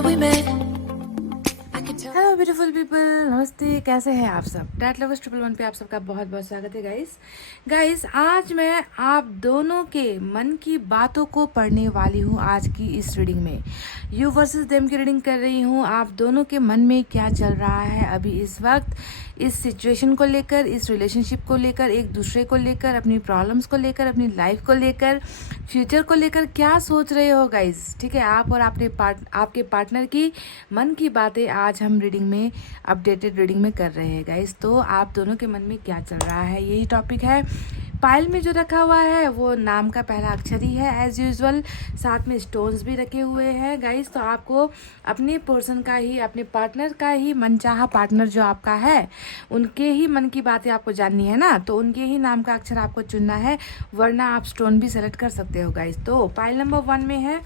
remember we met. I can tell. Hello beautiful people, नमस्ते। कैसे हैं आप सब? डैट लवर्स 111 पे आप सबका बहुत बहुत स्वागत है गाइस। आज मैं आप दोनों के मन की बातों को पढ़ने वाली हूँ। आज की इस रीडिंग में यू वर्सेस देम की रीडिंग कर रही हूँ। आप दोनों के मन में क्या चल रहा है अभी इस वक्त, इस सिचुएशन को लेकर, इस रिलेशनशिप को लेकर, एक दूसरे को लेकर, अपनी प्रॉब्लम्स को लेकर, अपनी लाइफ को लेकर, फ्यूचर को लेकर क्या सोच रहे हो गाइस। ठीक है, आप और आपके पार्टनर की मन की बातें आज हम रीडिंग में, अपडेटेड रीडिंग में कर रहे हैं गाइस। तो आप दोनों के मन में क्या चल रहा है, यही टॉपिक है। पाइल में जो रखा हुआ है वो नाम का पहला अक्षर ही है एज यूजुअल, साथ में स्टोन्स भी रखे हुए हैं गाइस। तो आपको अपने पर्सन का ही, अपने पार्टनर का ही, मनचाहा पार्टनर जो आपका है, उनके ही मन की बातें आपको जाननी है ना, तो उनके ही नाम का अक्षर आपको चुनना है, वरना आप स्टोन भी सेलेक्ट कर सकते हो गाइस। तो पाइल नंबर 1 में है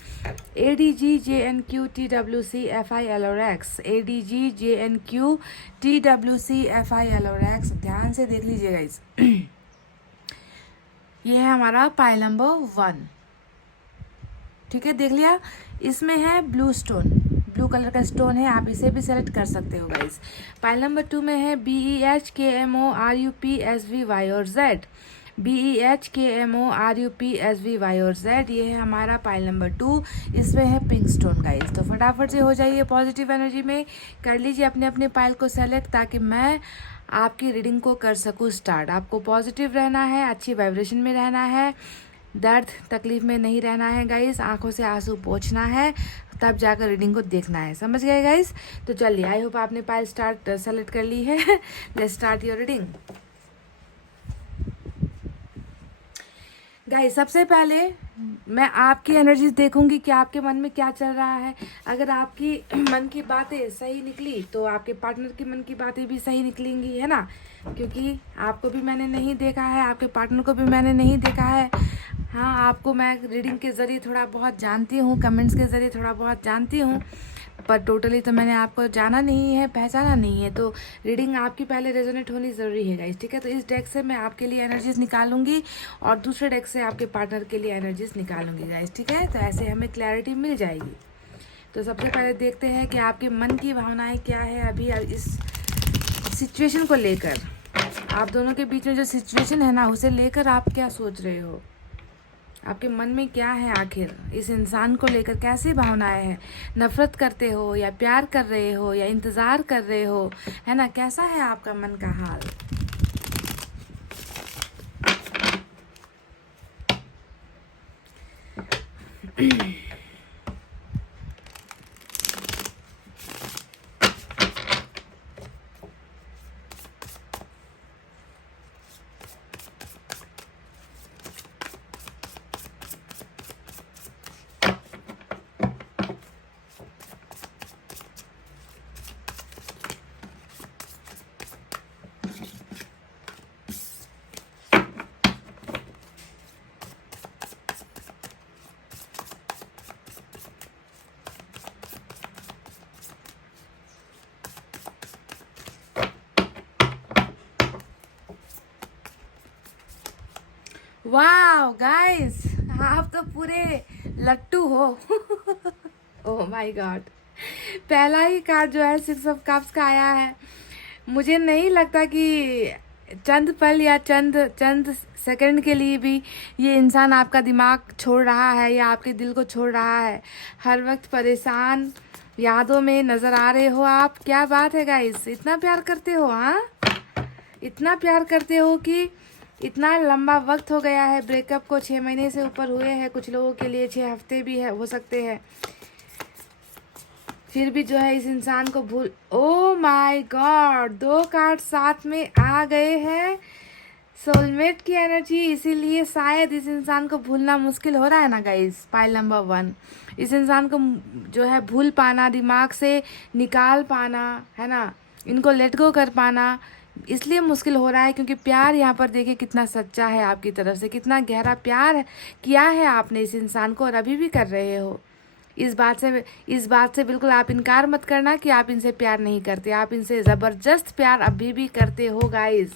ADGJNQTWCFILRX, ADGJNQTWCFILRX। ध्यान से देख लीजिए गाइस। ये है हमारा पाइल नंबर 1। ठीक है, देख लिया। इसमें है ब्लू स्टोन, ब्लू कलर का स्टोन है, आप इसे भी सेलेक्ट कर सकते हो गाइस। पाइल नंबर 2 में है BEHKMORUPSVY और Z, BEHKMORUPSVY और Z। ये है हमारा पाइल नंबर 2। इसमें है पिंक स्टोन गाइस। तो फटाफट से हो जाइए पॉजिटिव एनर्जी में, कर लीजिए अपने अपने पाइल को सेलेक्ट, ताकि मैं आपकी रीडिंग को कर सकूँ स्टार्ट। आपको पॉजिटिव रहना है, अच्छी वाइब्रेशन में रहना है, दर्द तकलीफ में नहीं रहना है गाइस, आंखों से आंसू पोंछना है, तब जाकर रीडिंग को देखना है। समझ गए गाइस? तो चलिए, आई होप आपने पाइल स्टार्ट सेलेक्ट कर ली है। Let's start your reading guys. सबसे पहले मैं आपकी एनर्जीज देखूंगी कि आपके मन में क्या चल रहा है। अगर आपकी मन की बातें सही निकली तो आपके पार्टनर की मन की बातें भी सही निकलेंगी, है ना, क्योंकि आपको भी मैंने नहीं देखा है, आपके पार्टनर को भी मैंने नहीं देखा है। हाँ, आपको मैं रीडिंग के ज़रिए थोड़ा बहुत जानती हूँ, कमेंट्स के ज़रिए थोड़ा बहुत जानती हूँ, पर टोटली तो मैंने आपको जाना नहीं है, पहचाना नहीं है। तो रीडिंग आपकी पहले रेजोनेट होनी ज़रूरी है गाइस। ठीक है, तो इस डेक से मैं आपके लिए एनर्जीज निकालूंगी और दूसरे डेक से आपके पार्टनर के लिए एनर्जीज निकालूंगी गाइस। ठीक है, तो ऐसे हमें क्लैरिटी मिल जाएगी। तो सबसे पहले देखते हैं कि आपके मन की भावनाएं क्या है अभी इस सिचुएशन को लेकर। आप दोनों के बीच में जो सिचुएशन है ना, उसे लेकर आप क्या सोच रहे हो, आपके मन में क्या है, आखिर इस इंसान को लेकर कैसी भावनाएं हैं। नफरत करते हो या प्यार कर रहे हो या इंतज़ार कर रहे हो, है ना, कैसा है आपका मन का हाल। वाह गाइस, आप तो पूरे लट्टू हो। ओह माय गॉड, पहला ही कार्ड जो है 6 ऑफ कप्स का आया है। मुझे नहीं लगता कि चंद पल या चंद सेकंड के लिए भी ये इंसान आपका दिमाग छोड़ रहा है या आपके दिल को छोड़ रहा है। हर वक्त परेशान यादों में नज़र आ रहे हो आप। क्या बात है गाइस, इतना प्यार करते हो? हाँ, इतना प्यार करते हो कि इतना लंबा वक्त हो गया है ब्रेकअप को, 6 महीने से ऊपर हुए हैं, कुछ लोगों के लिए 6 हफ्ते भी है, हो सकते हैं। फिर भी जो है इस इंसान को भूल, ओ माय गॉड, 2 कार्ड साथ में आ गए हैं, सोलमेट की एनर्जी। इसीलिए शायद इस इंसान को भूलना मुश्किल हो रहा है ना गाइस। पाइल नंबर 1, इस इंसान को जो है भूल पाना, दिमाग से निकाल पाना, है ना, इनको लेट गो कर पाना इसलिए मुश्किल हो रहा है क्योंकि प्यार यहाँ पर देखिए कितना सच्चा है आपकी तरफ से, कितना गहरा प्यार किया है आपने इस इंसान को और अभी भी कर रहे हो। इस बात से बिल्कुल आप इनकार मत करना कि आप इनसे प्यार नहीं करते। आप इनसे ज़बरदस्त प्यार अभी भी करते हो गाइस।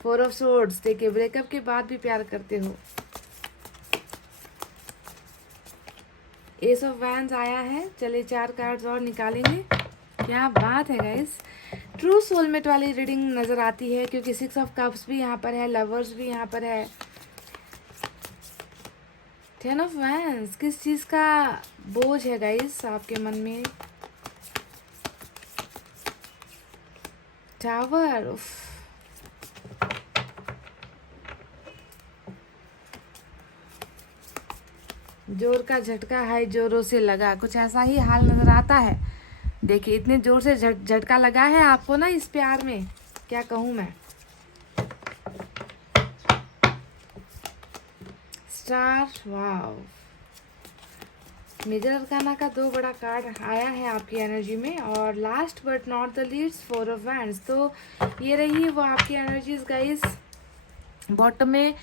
4 ऑफ सोर्ड्स, देखिए ब्रेकअप के बाद भी प्यार करते हो। एस ऑफ वैंड्स आया है। चलिए 4 कार्ड्स और निकालेंगे। क्या बात है गाइस, ट्रू सोलमेट वाली रीडिंग नज़र आती है, क्योंकि 6 ऑफ कप्स भी यहाँ पर है, लवर्स भी यहाँ पर है, 10 ऑफ वैंड्स। किस चीज़ का बोझ है गाइस आपके मन में? टावर, उफ, जोर का झटका है, जोरों से लगा, कुछ ऐसा ही हाल नजर आता है। देखिए इतने जोर से झटका लगा है आपको ना इस प्यार में, क्या कहूँ मैं। स्टार, वाव, मेजर अरकाना का 2 बड़ा कार्ड आया है आपकी एनर्जी में। और last but not the least 4 of wands. तो ये रही वो आपकी एनर्जीज गाइस। बॉटम में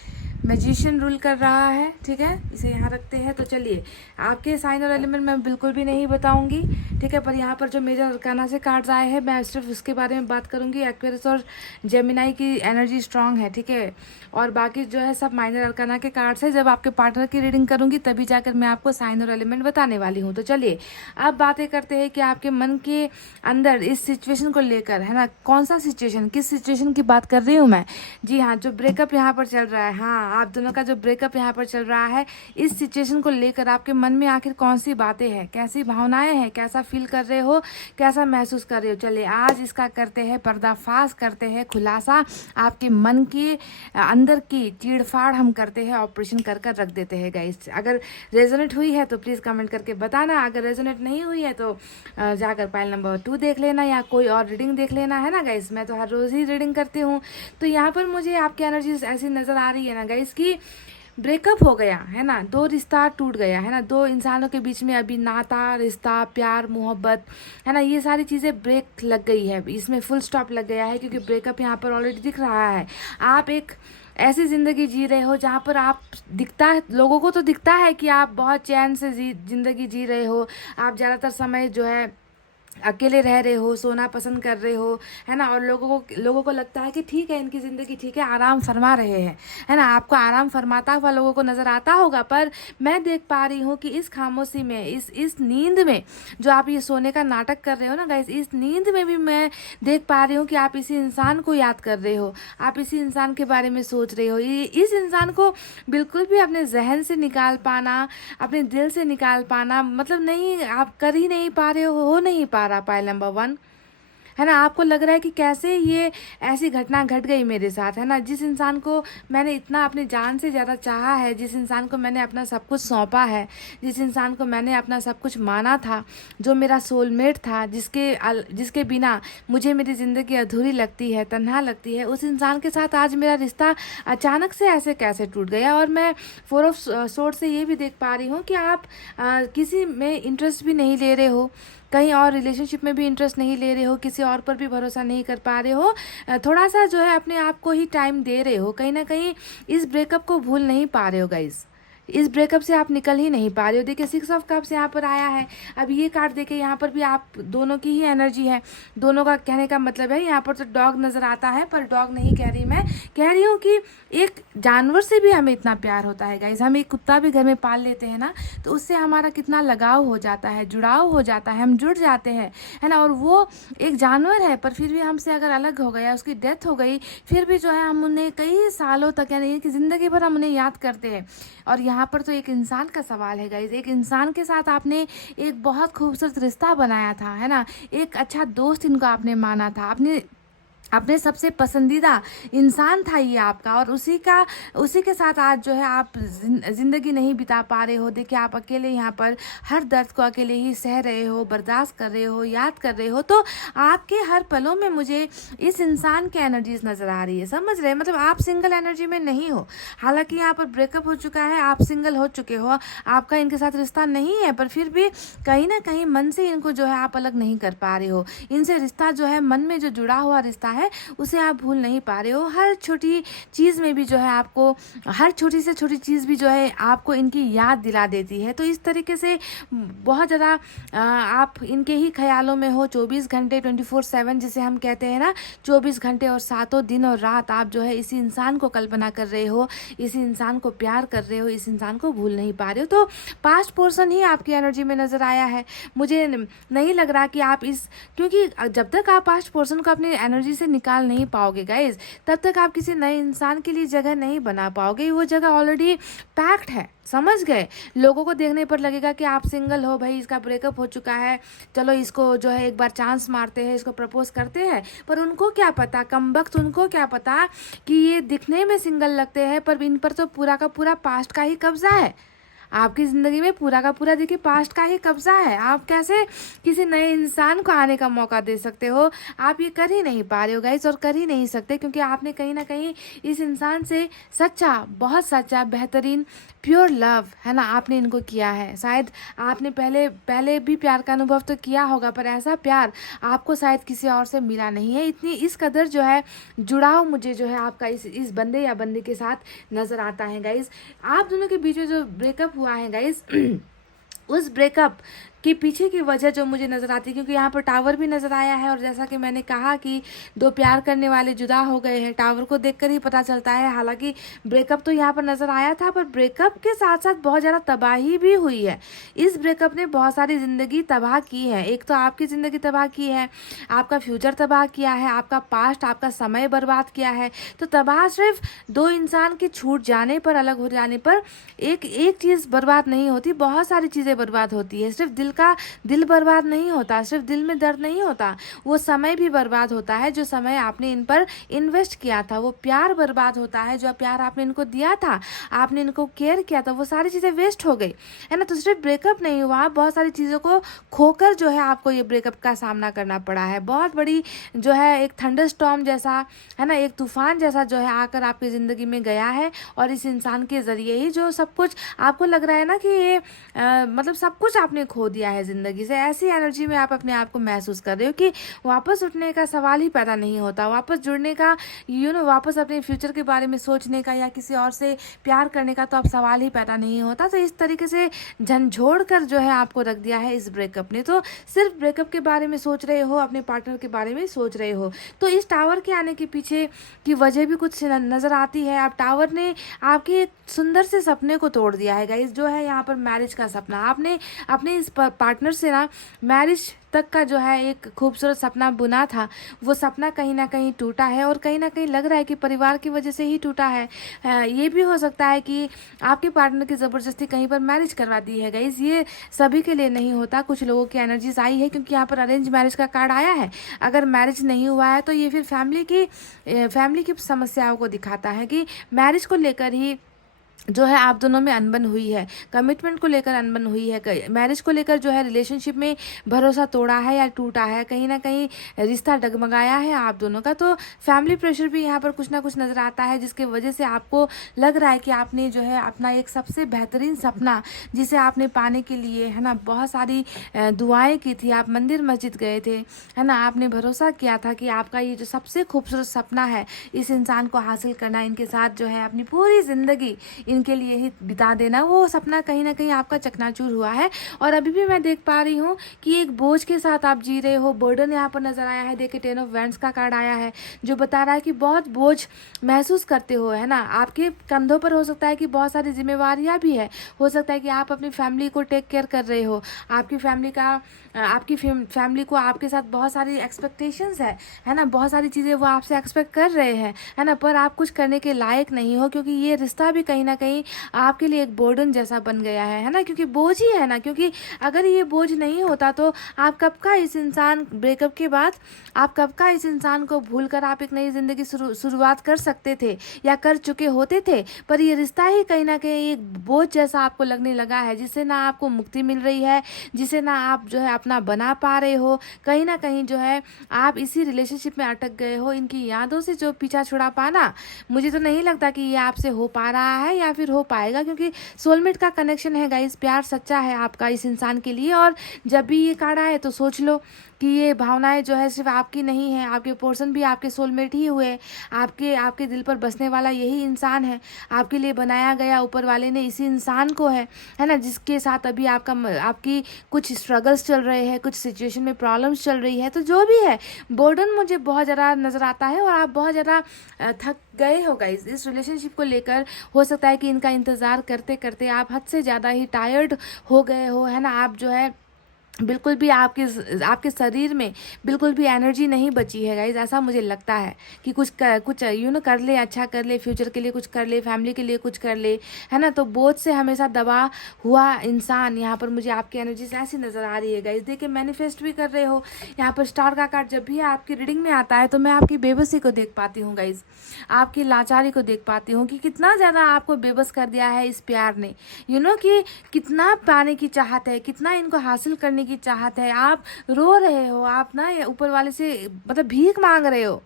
मैजिशियन रूल कर रहा है, ठीक है, इसे यहाँ रखते हैं। तो चलिए आपके साइन और एलिमेंट मैं बिल्कुल भी नहीं बताऊंगी, ठीक है, पर यहाँ पर जो मेजर अरकाना से कार्ड्स आए हैं मैं सिर्फ उसके बारे में बात करूंगी। एक्वेरियस और जेमिनाई की एनर्जी स्ट्रांग है, ठीक है, और बाकी जो है सब माइनर अरकाना के कार्ड्स है। जब आपके पार्टनर की रीडिंग करूंगी तभी जाकर मैं आपको साइन और एलिमेंट बताने वाली हूँ। तो चलिए अब बातें करते हैं कि आपके मन के अंदर इस सिचुएशन को लेकर, है ना, कौन सा सिचुएशन, किस सिचुएशन की बात कर रही हूँ मैं? जी हाँ, जो ब्रेकअप यहाँ पर चल रहा है, हाँ, आप दोनों का जो ब्रेकअप यहाँ पर चल रहा है, इस सिचुएशन को लेकर आपके मन में आखिर कौन सी बातें हैं, कैसी भावनाएं हैं, कैसा फील कर रहे हो, कैसा महसूस कर रहे हो? चलिए आज इसका करते हैं पर्दाफाश, करते हैं खुलासा, आपके मन के अंदर की चीड़फाड़ हम करते हैं, ऑपरेशन कर कर रख देते हैं गाइस। अगर रेजोनेट हुई है तो प्लीज़ कमेंट करके बताना, अगर रेजोनेट नहीं हुई है तो जाकर पाइल नंबर 2 देख लेना या कोई और रीडिंग देख लेना, है ना गाइस। मैं तो हर रोज़ ही रीडिंग करती हूँ। तो यहाँ पर मुझे आपकी एनर्जी ऐसी नज़र आ रही है ना गाइस कि ब्रेकअप हो गया है ना, 2 रिश्ता टूट गया है ना, 2 इंसानों के बीच में अभी नाता, रिश्ता, प्यार, मोहब्बत, है ना, ये सारी चीज़ें ब्रेक लग गई है, इसमें फुल स्टॉप लग गया है, क्योंकि ब्रेकअप यहाँ पर ऑलरेडी दिख रहा है। आप एक ऐसी ज़िंदगी जी रहे हो जहाँ पर आप दिखता है, लोगों को तो दिखता है कि आप बहुत चैन से ज़िंदगी जी रहे हो, आप ज़्यादातर समय जो है अकेले रह रहे हो, सोना पसंद कर रहे हो, है ना, और लोगों को लगता है कि ठीक है इनकी ज़िंदगी ठीक है, आराम फरमा रहे हैं, है ना, आपको आराम फरमाता हुआ लोगों को नज़र आता होगा। पर मैं देख पा रही हूँ कि इस खामोशी में, इस नींद में जो आप ये सोने का नाटक कर रहे हो ना गाइस, इस नींद में भी मैं देख पा रही हूँ कि आप इसी इंसान को याद कर रहे हो, आप इसी इंसान के बारे में सोच रहे हो। इस इंसान को बिल्कुल भी अपने जहन से निकाल पाना, अपने दिल से निकाल पाना, मतलब नहीं, आप कर ही नहीं पा रहे हो नहीं पा रहा। पाइल नंबर 1, है ना, आपको लग रहा है कि कैसे ये ऐसी घटना घट गई मेरे साथ, है ना, जिस इंसान को मैंने इतना अपनी जान से ज़्यादा चाहा है, जिस इंसान को मैंने अपना सब कुछ सौंपा है, जिस इंसान को मैंने अपना सब कुछ माना था, जो मेरा सोलमेट था, जिसके बिना मुझे मेरी ज़िंदगी अधूरी लगती है, तन्हा लगती है, उस इंसान के साथ आज मेरा रिश्ता अचानक से ऐसे कैसे टूट गया। और मैं 4 ऑफ सोर्ड से ये भी देख पा रही हूँ कि आप किसी में इंटरेस्ट भी नहीं ले रहे हो, कहीं और रिलेशनशिप में भी इंटरेस्ट नहीं ले रहे हो, किसी और पर भी भरोसा नहीं कर पा रहे हो, थोड़ा सा जो है अपने आप को ही टाइम दे रहे हो, कहीं ना कहीं इस ब्रेकअप को भूल नहीं पा रहे हो गाइस, इस ब्रेकअप से आप निकल ही नहीं पा रहे हो। देखिए 6 ऑफ कप्स यहाँ पर आया है। अब ये कार्ड देखिए, यहाँ पर भी आप दोनों की ही एनर्जी है, दोनों का कहने का मतलब है, यहाँ पर तो डॉग नज़र आता है, पर डॉग नहीं कह रही, मैं कह रही हूँ कि एक जानवर से भी हमें इतना प्यार होता है गाइस। हम एक कुत्ता भी घर में पाल लेते हैं ना, तो उससे हमारा कितना लगाव हो जाता है, जुड़ाव हो जाता है, हम जुड़ जाते हैं, है ना, और वो एक जानवर है, पर फिर भी हमसे अगर अलग हो गया, उसकी डेथ हो गई, फिर भी जो है हम उन्हें कई सालों तक, यानी कि ज़िंदगी भर हम उन्हें याद करते हैं। और यहाँ पर तो एक इंसान का सवाल है गाइज, एक इंसान के साथ आपने एक बहुत खूबसूरत रिश्ता बनाया था, है ना, एक अच्छा दोस्त इनको आपने माना था, अपने सबसे पसंदीदा इंसान था ये आपका, और उसी के साथ आज जो है आप ज़िंदगी नहीं बिता पा रहे हो। देखिए आप अकेले यहाँ पर हर दर्द को अकेले ही सह रहे हो, बर्दाश्त कर रहे हो, याद कर रहे हो, तो आपके हर पलों में मुझे इस इंसान की एनर्जीज नज़र आ रही है, समझ रहे हैं, मतलब आप सिंगल एनर्जी में नहीं हो। हालांकि यहाँ पर ब्रेकअप हो चुका है, आप सिंगल हो चुके हो, आपका इनके साथ रिश्ता नहीं है, पर फिर भी कहीं ना कहीं मन से इनको जो है आप अलग नहीं कर पा रहे हो। इनसे रिश्ता जो है, मन में जो जुड़ा हुआ रिश्ता है है उसे आप भूल नहीं पा रहे हो। हर छोटी चीज़ में भी जो है आपको, हर छोटी से छोटी चीज़ भी जो है आपको इनकी याद दिला देती है। तो इस तरीके से बहुत ज़्यादा आप इनके ही ख्यालों में हो 24 घंटे 24/7, जिसे हम कहते हैं ना, 24 घंटे और सातों दिन और रात आप जो है इसी इंसान को कल्पना कर रहे हो, इसी इंसान को प्यार कर रहे हो, इस इंसान को भूल नहीं पा रहे हो। तो पास्ट पर्सन ही आपकी एनर्जी में नज़र आया है। मुझे नहीं लग रहा कि आप क्योंकि जब तक आप पास्ट पर्सन को अपनी एनर्जी से निकाल नहीं पाओगे गाइज, तब तक आप किसी नए इंसान के लिए जगह नहीं बना पाओगे। वो जगह ऑलरेडी पैक्ड है, समझ गए। लोगों को देखने पर लगेगा कि आप सिंगल हो, भाई इसका ब्रेकअप हो चुका है, चलो इसको जो है एक बार चांस मारते हैं, इसको प्रपोज करते हैं। पर उनको क्या पता, कमबख्त उनको क्या पता कि ये दिखने में सिंगल लगते हैं पर इन पर तो पूरा का पूरा पास्ट का ही कब्जा है। आपकी ज़िंदगी में पूरा का पूरा देखिए पास्ट का ही कब्जा है। आप कैसे किसी नए इंसान को आने का मौका दे सकते हो? आप ये कर ही नहीं पा रहे हो गाइस, और कर ही नहीं सकते, क्योंकि आपने कहीं ना कहीं इस इंसान से सच्चा, बहुत सच्चा, बेहतरीन, प्योर लव है ना, आपने इनको किया है। शायद आपने पहले भी प्यार का अनुभव तो किया होगा, पर ऐसा प्यार आपको शायद किसी और से मिला नहीं है। इतनी इस कदर जो है जुड़ाव मुझे जो है आपका इस बंदे या बंदी के साथ नज़र आता है गाइस। आप दोनों के बीच में जो ब्रेकअप हुआ है गाइस, उस ब्रेकअप के पीछे की वजह जो मुझे नज़र आती है, क्योंकि यहाँ पर टावर भी नज़र आया है, और जैसा कि मैंने कहा कि दो प्यार करने वाले जुदा हो गए हैं, टावर को देखकर ही पता चलता है। हालांकि ब्रेकअप तो यहाँ पर नज़र आया था, पर ब्रेकअप के साथ साथ बहुत ज़्यादा तबाही भी हुई है। इस ब्रेकअप ने बहुत सारी ज़िंदगी तबाह की है। एक तो आपकी ज़िंदगी तबाह की है, आपका फ्यूचर तबाह किया है, आपका पास्ट, आपका समय बर्बाद किया है। तो तबाह सिर्फ दो इंसान के छूट जाने पर, अलग हो जाने पर एक चीज़ बर्बाद नहीं होती, बहुत सारी चीज़ें बर्बाद होती है। सिर्फ दिल बर्बाद नहीं होता, सिर्फ दिल में दर्द नहीं होता, वो समय भी बर्बाद होता है जो समय आपने इन पर इन्वेस्ट किया था। वो प्यार बर्बाद होता है, जो प्यार आपने इनको दिया था, आपने इनको केयर किया था, वो सारी चीज़ें वेस्ट हो गई है ना। तो सिर्फ ब्रेकअप नहीं हुआ, बहुत सारी चीज़ों को खोकर जो है आपको ये ब्रेकअप का सामना करना पड़ा है। बहुत बड़ी जो है एक थंडर स्टॉर्म जैसा है ना, एक तूफान जैसा जो है आकर आपकी ज़िंदगी में गया है, और इस इंसान के ज़रिए ही जो सब कुछ आपको लग रहा है ना कि ये मतलब सब कुछ आपने खो दिया है ज़िंदगी से। ऐसी एनर्जी में आप अपने आप को महसूस कर रहे हो कि वापस उठने का सवाल ही पैदा नहीं होता, वापस जुड़ने का, वापस अपने फ्यूचर के बारे में सोचने का या किसी और से प्यार करने का तो अब सवाल ही पैदा नहीं होता। तो इस तरीके से झंझोड़ कर जो है आपको रख दिया है इस ब्रेकअप ने। तो सिर्फ ब्रेकअप के बारे में सोच रहे हो, अपने पार्टनर के बारे में सोच रहे हो। तो इस टावर के आने के पीछे की वजह भी कुछ नज़र आती है। अब टावर ने आपके एक सुंदर से सपने को तोड़ दिया है गाइस, जो है यहाँ पर मैरिज का सपना। आपने अपने इस पार्टनर से ना मैरिज तक का जो है एक खूबसूरत सपना बुना था, वो सपना कहीं ना कहीं टूटा है, और कहीं ना कहीं लग रहा है कि परिवार की वजह से ही टूटा है। ये भी हो सकता है कि आपके पार्टनर की ज़बरदस्ती कहीं पर मैरिज करवा दी है गाइस। ये सभी के लिए नहीं होता, कुछ लोगों की एनर्जीज आई है, क्योंकि यहाँ पर अरेंज मैरिज का कार्ड आया है। अगर मैरिज नहीं हुआ है तो ये फिर फैमिली की समस्याओं को दिखाता है कि मैरिज को लेकर ही जो है आप दोनों में अनबन हुई है, कमिटमेंट को लेकर अनबन हुई है, मैरिज को लेकर जो है रिलेशनशिप में भरोसा तोड़ा है या टूटा है, कहीं ना कहीं रिश्ता डगमगाया है आप दोनों का। तो फैमिली प्रेशर भी यहाँ पर कुछ ना कुछ नज़र आता है, जिसके वजह से आपको लग रहा है कि आपने जो है अपना एक सबसे बेहतरीन सपना, जिसे आपने पाने के लिए है ना बहुत सारी दुआएं की थी, आप मंदिर मस्जिद गए थे है ना, आपने भरोसा किया था कि आपका ये जो सबसे खूबसूरत सपना है, इस इंसान को हासिल करना, इनके साथ जो है अपनी पूरी ज़िंदगी इनके लिए ही बिता देना, वो सपना कहीं ना कहीं आपका चकनाचूर हुआ है। और अभी भी मैं देख पा रही हूँ कि एक बोझ के साथ आप जी रहे हो, बर्डन यहाँ पर नजर आया है। देखिए 10 ऑफ वैंड्स का कार्ड आया है, जो बता रहा है कि बहुत बोझ महसूस करते हो है ना, आपके कंधों पर हो सकता है कि बहुत सारी जिम्मेवारियाँ भी है। हो सकता है कि आप अपनी फैमिली को टेक केयर कर रहे हो, आपकी फैमिली को आपके साथ बहुत सारी एक्सपेक्टेशंस है ना, बहुत सारी चीज़ें वो आपसे एक्सपेक्ट कर रहे हैं है ना, पर आप कुछ करने के लायक नहीं हो, क्योंकि ये रिश्ता भी कहीं ना कहीं आपके लिए एक बर्डन जैसा बन गया है ना, क्योंकि बोझ ही है ना। क्योंकि अगर ये बोझ नहीं होता तो आप कब का इस इंसान, ब्रेकअप के बाद आप कब का इस इंसान को भूलकर आप एक नई जिंदगी शुरुआत कर सकते थे या कर चुके होते थे। पर ये रिश्ता ही कहीं ना कहीं एक बोझ जैसा आपको लगने लगा है, जिससे ना आपको मुक्ति मिल रही है, जिसे ना आप जो है अपना बना पा रहे हो। कहीं ना कहीं जो है आप इसी रिलेशनशिप में अटक गए हो, इनकी यादों से जो पीछा छुड़ा पाना, मुझे तो नहीं लगता कि ये आपसे हो पा रहा है या फिर हो पाएगा, क्योंकि सोलमेट का कनेक्शन है गाइस, प्यार सच्चा है आपका इस इंसान के लिए। और जब भी ये कार्ड आए तो सोच लो कि ये भावनाएं जो है सिर्फ आपकी नहीं है, आपके पोर्शन भी आपके सोलमेट ही हुए। आपके आपके दिल पर बसने वाला यही इंसान है, आपके लिए बनाया गया ऊपर वाले ने इसी इंसान को है ना, जिसके साथ अभी आपकी कुछ स्ट्रगल्स चल रहे हैं, कुछ सिचुएशन में प्रॉब्लम्स चल रही है। तो जो भी है, बोर्डन मुझे बहुत ज़्यादा नज़र आता है और आप बहुत ज़्यादा थक गए हो गाइस इस रिलेशनशिप को लेकर। हो सकता है कि इनका इंतज़ार करते करते आप हद से ज़्यादा ही टायर्ड हो गए हो, है ना। आप जो है बिल्कुल भी आपके शरीर में बिल्कुल भी एनर्जी नहीं बची है गाइज। ऐसा मुझे लगता है कि कुछ कर ले, अच्छा कर ले, फ्यूचर के लिए कुछ कर ले, फैमिली के लिए कुछ कर ले, है ना। तो बोझ से हमेशा दबा हुआ इंसान यहाँ पर मुझे आपकी एनर्जी से ऐसी नज़र आ रही है गाइज। देखिए मैनिफेस्ट भी कर रहे हो। यहाँ पर स्टार का कार्ड जब भी आपकी रीडिंग में आता है तो मैं आपकी बेबसी को देख पाती हूँ गाइज, आपकी लाचारी को देख पाती हूँ कि कितना ज़्यादा आपको बेबस कर दिया है इस प्यार ने। कि कितना पाने की चाहत है, कितना इनको हासिल करने की चाहत है। आप रो रहे हो, आप ना ऊपर वाले से मतलब भीख मांग रहे हो।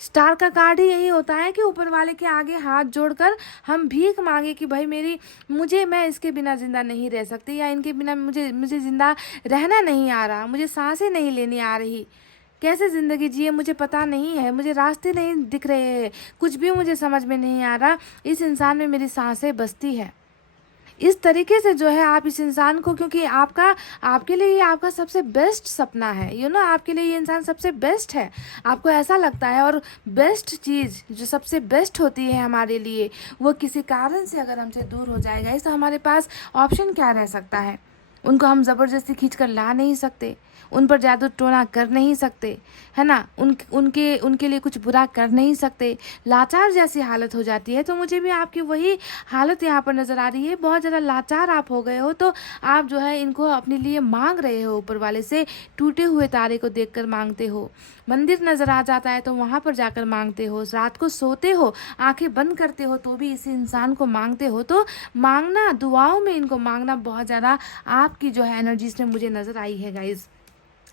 स्टार का कार्ड ही यही होता है कि ऊपर वाले के आगे हाथ जोड़कर हम भीख मांगे कि भाई मैं इसके बिना जिंदा नहीं रह सकती, या इनके बिना मुझे जिंदा रहना नहीं आ रहा, मुझे सांसें नहीं लेनी आ रही, कैसे ज़िंदगी जिए मुझे पता नहीं है, मुझे रास्ते नहीं दिख रहे हैं, कुछ भी मुझे समझ में नहीं आ रहा, इस इंसान में मेरी सांसें बसती है। इस तरीके से जो है आप इस इंसान को, क्योंकि आपके लिए ये आपका सबसे बेस्ट सपना है, आपके लिए ये इंसान सबसे बेस्ट है, आपको ऐसा लगता है। और बेस्ट चीज़ जो सबसे बेस्ट होती है हमारे लिए, वो किसी कारण से अगर हमसे दूर हो जाएगा तो हमारे पास ऑप्शन क्या रह सकता है। उनको हम ज़बरदस्ती खींच कर ला नहीं सकते, उन पर जादू टोना कर नहीं सकते, है ना। उनके लिए कुछ बुरा कर नहीं सकते, लाचार जैसी हालत हो जाती है। तो मुझे भी आपकी वही हालत यहाँ पर नज़र आ रही है। बहुत ज़्यादा लाचार आप हो गए हो, तो आप जो है इनको अपने लिए मांग रहे हो, ऊपर वाले से टूटे हुए तारे को देखकर मांगते हो। मंदिर नज़र आ जाता है तो वहाँ पर जाकर मांगते हो, रात को सोते हो, आंखें बंद करते हो तो भी इसी इंसान को मांगते हो। तो मांगना, दुआओं में इनको मांगना बहुत ज़्यादा आपकी जो है एनर्जीज में मुझे नज़र आई है गाइज।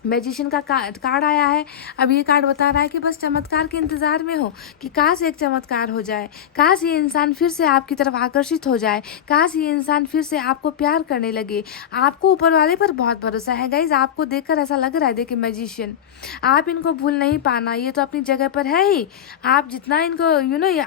मैजिशियन का कार्ड आया है। अब ये कार्ड बता रहा है कि बस चमत्कार के इंतज़ार में हो, कि काश एक चमत्कार हो जाए, काश ये इंसान फिर से आपकी तरफ आकर्षित हो जाए, काश ये इंसान फिर से आपको प्यार करने लगे। आपको ऊपर वाले पर बहुत भरोसा है गाइज, आपको देखकर ऐसा लग रहा है। देखिए मैजिशियन, आप इनको भूल नहीं पाना, ये तो अपनी जगह पर है ही। आप जितना इनको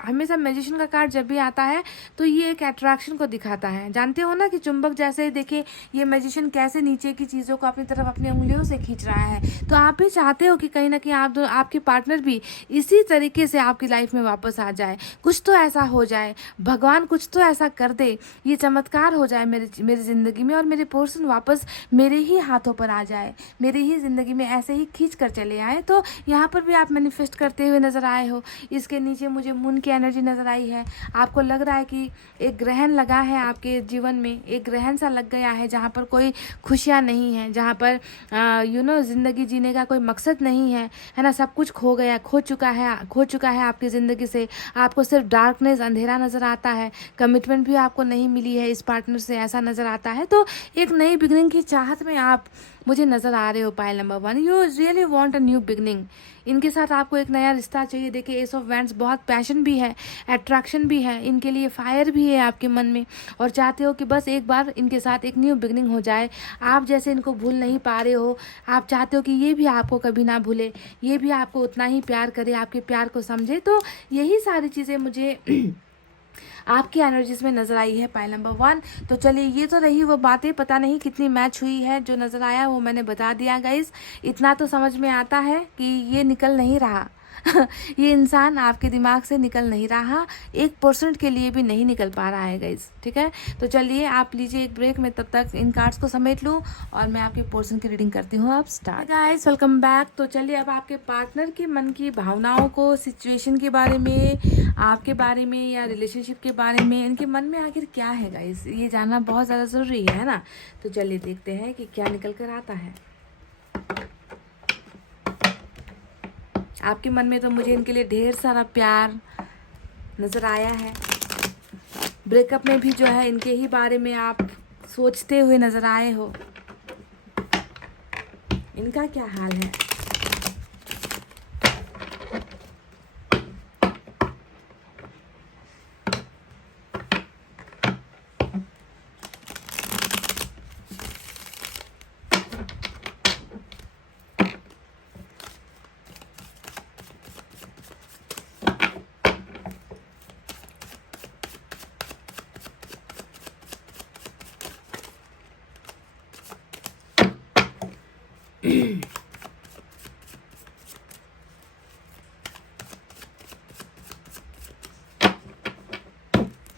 हमेशा मैजिशियन का कार्ड जब भी आता है तो ये एक अट्रैक्शन को दिखाता है। जानते हो ना कि चुंबक जैसे, देखिए ये मैजिशियन कैसे नीचे की चीज़ों को अपनी तरफ अपनी उंगलियों से खींच रहा है। तो आप भी चाहते हो कि कहीं ना कहीं आपके पार्टनर भी इसी तरीके से आपकी लाइफ में वापस आ जाए, कुछ तो ऐसा हो जाए, भगवान कुछ तो ऐसा कर दे, ये चमत्कार हो जाए मेरी ज़िंदगी में, और मेरे पोर्शन वापस मेरे ही हाथों पर आ जाए, मेरी ही ज़िंदगी में ऐसे ही खींच कर चले आए। तो यहाँ पर भी आप मैनिफेस्ट करते हुए नज़र आए हो। इसके नीचे मुझे मून की एनर्जी नज़र आई है। आपको लग रहा है कि एक ग्रहण लगा है आपके जीवन में, एक ग्रहण सा लग गया है जहाँ पर कोई खुशियाँ नहीं है, जहाँ पर ज़िंदगी जीने का कोई मकसद नहीं है ना। सब कुछ खो चुका है आपकी ज़िंदगी से। आपको सिर्फ डार्कनेस, अंधेरा नज़र आता है। कमिटमेंट भी आपको नहीं मिली है इस पार्टनर से, ऐसा नज़र आता है। तो एक नई बिगनिंग की चाहत में आप मुझे नज़र आ रहे हो। Pile number 1, you really want a new beginning. इनके साथ आपको एक नया रिश्ता चाहिए। देखिए एस ऑफ वैंड्स, बहुत पैशन भी है, अट्रैक्शन भी है इनके लिए, फायर भी है आपके मन में, और चाहते हो कि बस एक बार इनके साथ एक न्यू बिगनिंग हो जाए। आप जैसे इनको भूल नहीं पा रहे हो, आप चाहते हो कि ये भी आपको कभी ना भूले, ये भी आपको उतना ही प्यार करे, आपके प्यार को समझे। तो यही सारी चीज़ें मुझे आपकी एनर्जीज में नज़र आई है पाइल नंबर 1। तो चलिए, ये तो रही वो बातें, पता नहीं कितनी मैच हुई है, जो नज़र आया वो मैंने बता दिया गाइस। इतना तो समझ में आता है कि ये निकल नहीं रहा ये इंसान आपके दिमाग से निकल नहीं रहा, 1% के लिए भी नहीं निकल पा रहा है गाइज। ठीक है, तो चलिए आप लीजिए एक ब्रेक में, तब तक इन कार्ड्स को समेट लूँ और मैं आपके पोर्शन की रीडिंग करती हूँ। आप स्टार्ट गाइज, वेलकम बैक। तो चलिए अब आपके पार्टनर के मन की भावनाओं को, सिचुएशन के बारे में, आपके बारे में या रिलेशनशिप के बारे में, इनके मन में आखिर क्या है गाइज, ये जानना बहुत ज़्यादा ज़रूरी है ना। तो चलिए देखते हैं कि क्या निकल कर आता है। आपके मन में तो मुझे इनके लिए ढेर सारा प्यार नज़र आया है। ब्रेकअप में भी जो है इनके ही बारे में आप सोचते हुए नज़र आए हो। इनका क्या हाल है?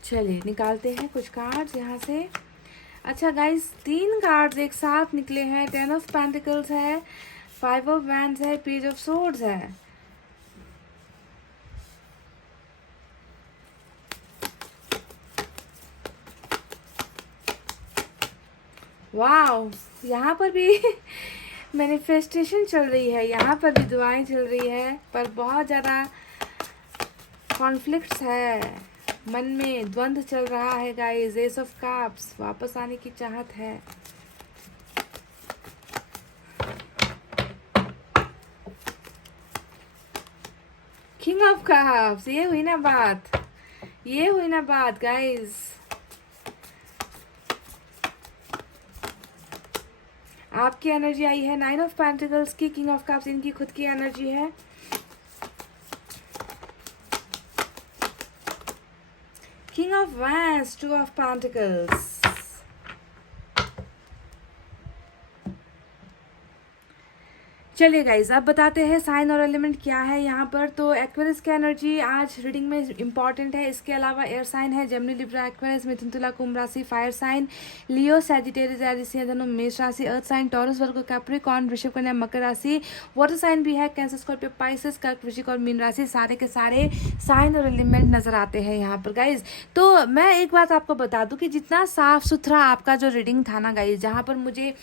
चलिए निकालते हैं कुछ कार्ड्स यहाँ से। अच्छा गाइस, 3 कार्ड्स एक साथ निकले हैं। 10 ऑफ पेंटिकल्स है, 5 ऑफ वैंड्स है, पेज ऑफ सोर्ड्स है। वाओ, यहाँ पर भी मैनिफेस्टेशन चल रही है, यहाँ पर भी दुआएं चल रही है, पर बहुत ज़्यादा कॉन्फ्लिक्ट्स है, मन में द्वंद्व चल रहा है गाइस। एस ऑफ कप्स, वापस आने की चाहत है। किंग ऑफ कप्स, ये हुई ना बात, ये हुई ना बात गाइस। आपकी एनर्जी आई है 9 ऑफ पेंटिकल्स की, किंग ऑफ कप्स इनकी खुद की एनर्जी है। King of wands, 2 of pentacles. चलिए गाइज, अब बताते हैं साइन और एलिमेंट क्या है यहाँ पर। तो एक्वेरियस की एनर्जी आज रीडिंग में इंपॉर्टेंट है। इसके अलावा एयर साइन है, जेमिनी, लिब्रा, एक्वेरियस, मिथुन, तुला, कुंभ राशि, फायर साइन, लियो, सैजिटेरियस, एरीज, धनु, मेष राशि, अर्थ साइन, टॉरस, वर्गो, कैप्रिकॉर्न, वृषभ, कन्या, मकर राशि, वाटर साइन भी है, कैंसर, स्कॉर्पियो, पाइसेस, कर्क, वृश्चिक और मीन राशि। सारे के सारे साइन और एलिमेंट नजर आते हैं यहाँ पर गाइज। तो मैं एक बात आपको बता दूं कि जितना साफ सुथरा आपका जो रीडिंग था ना गाइज, जहाँ पर मुझे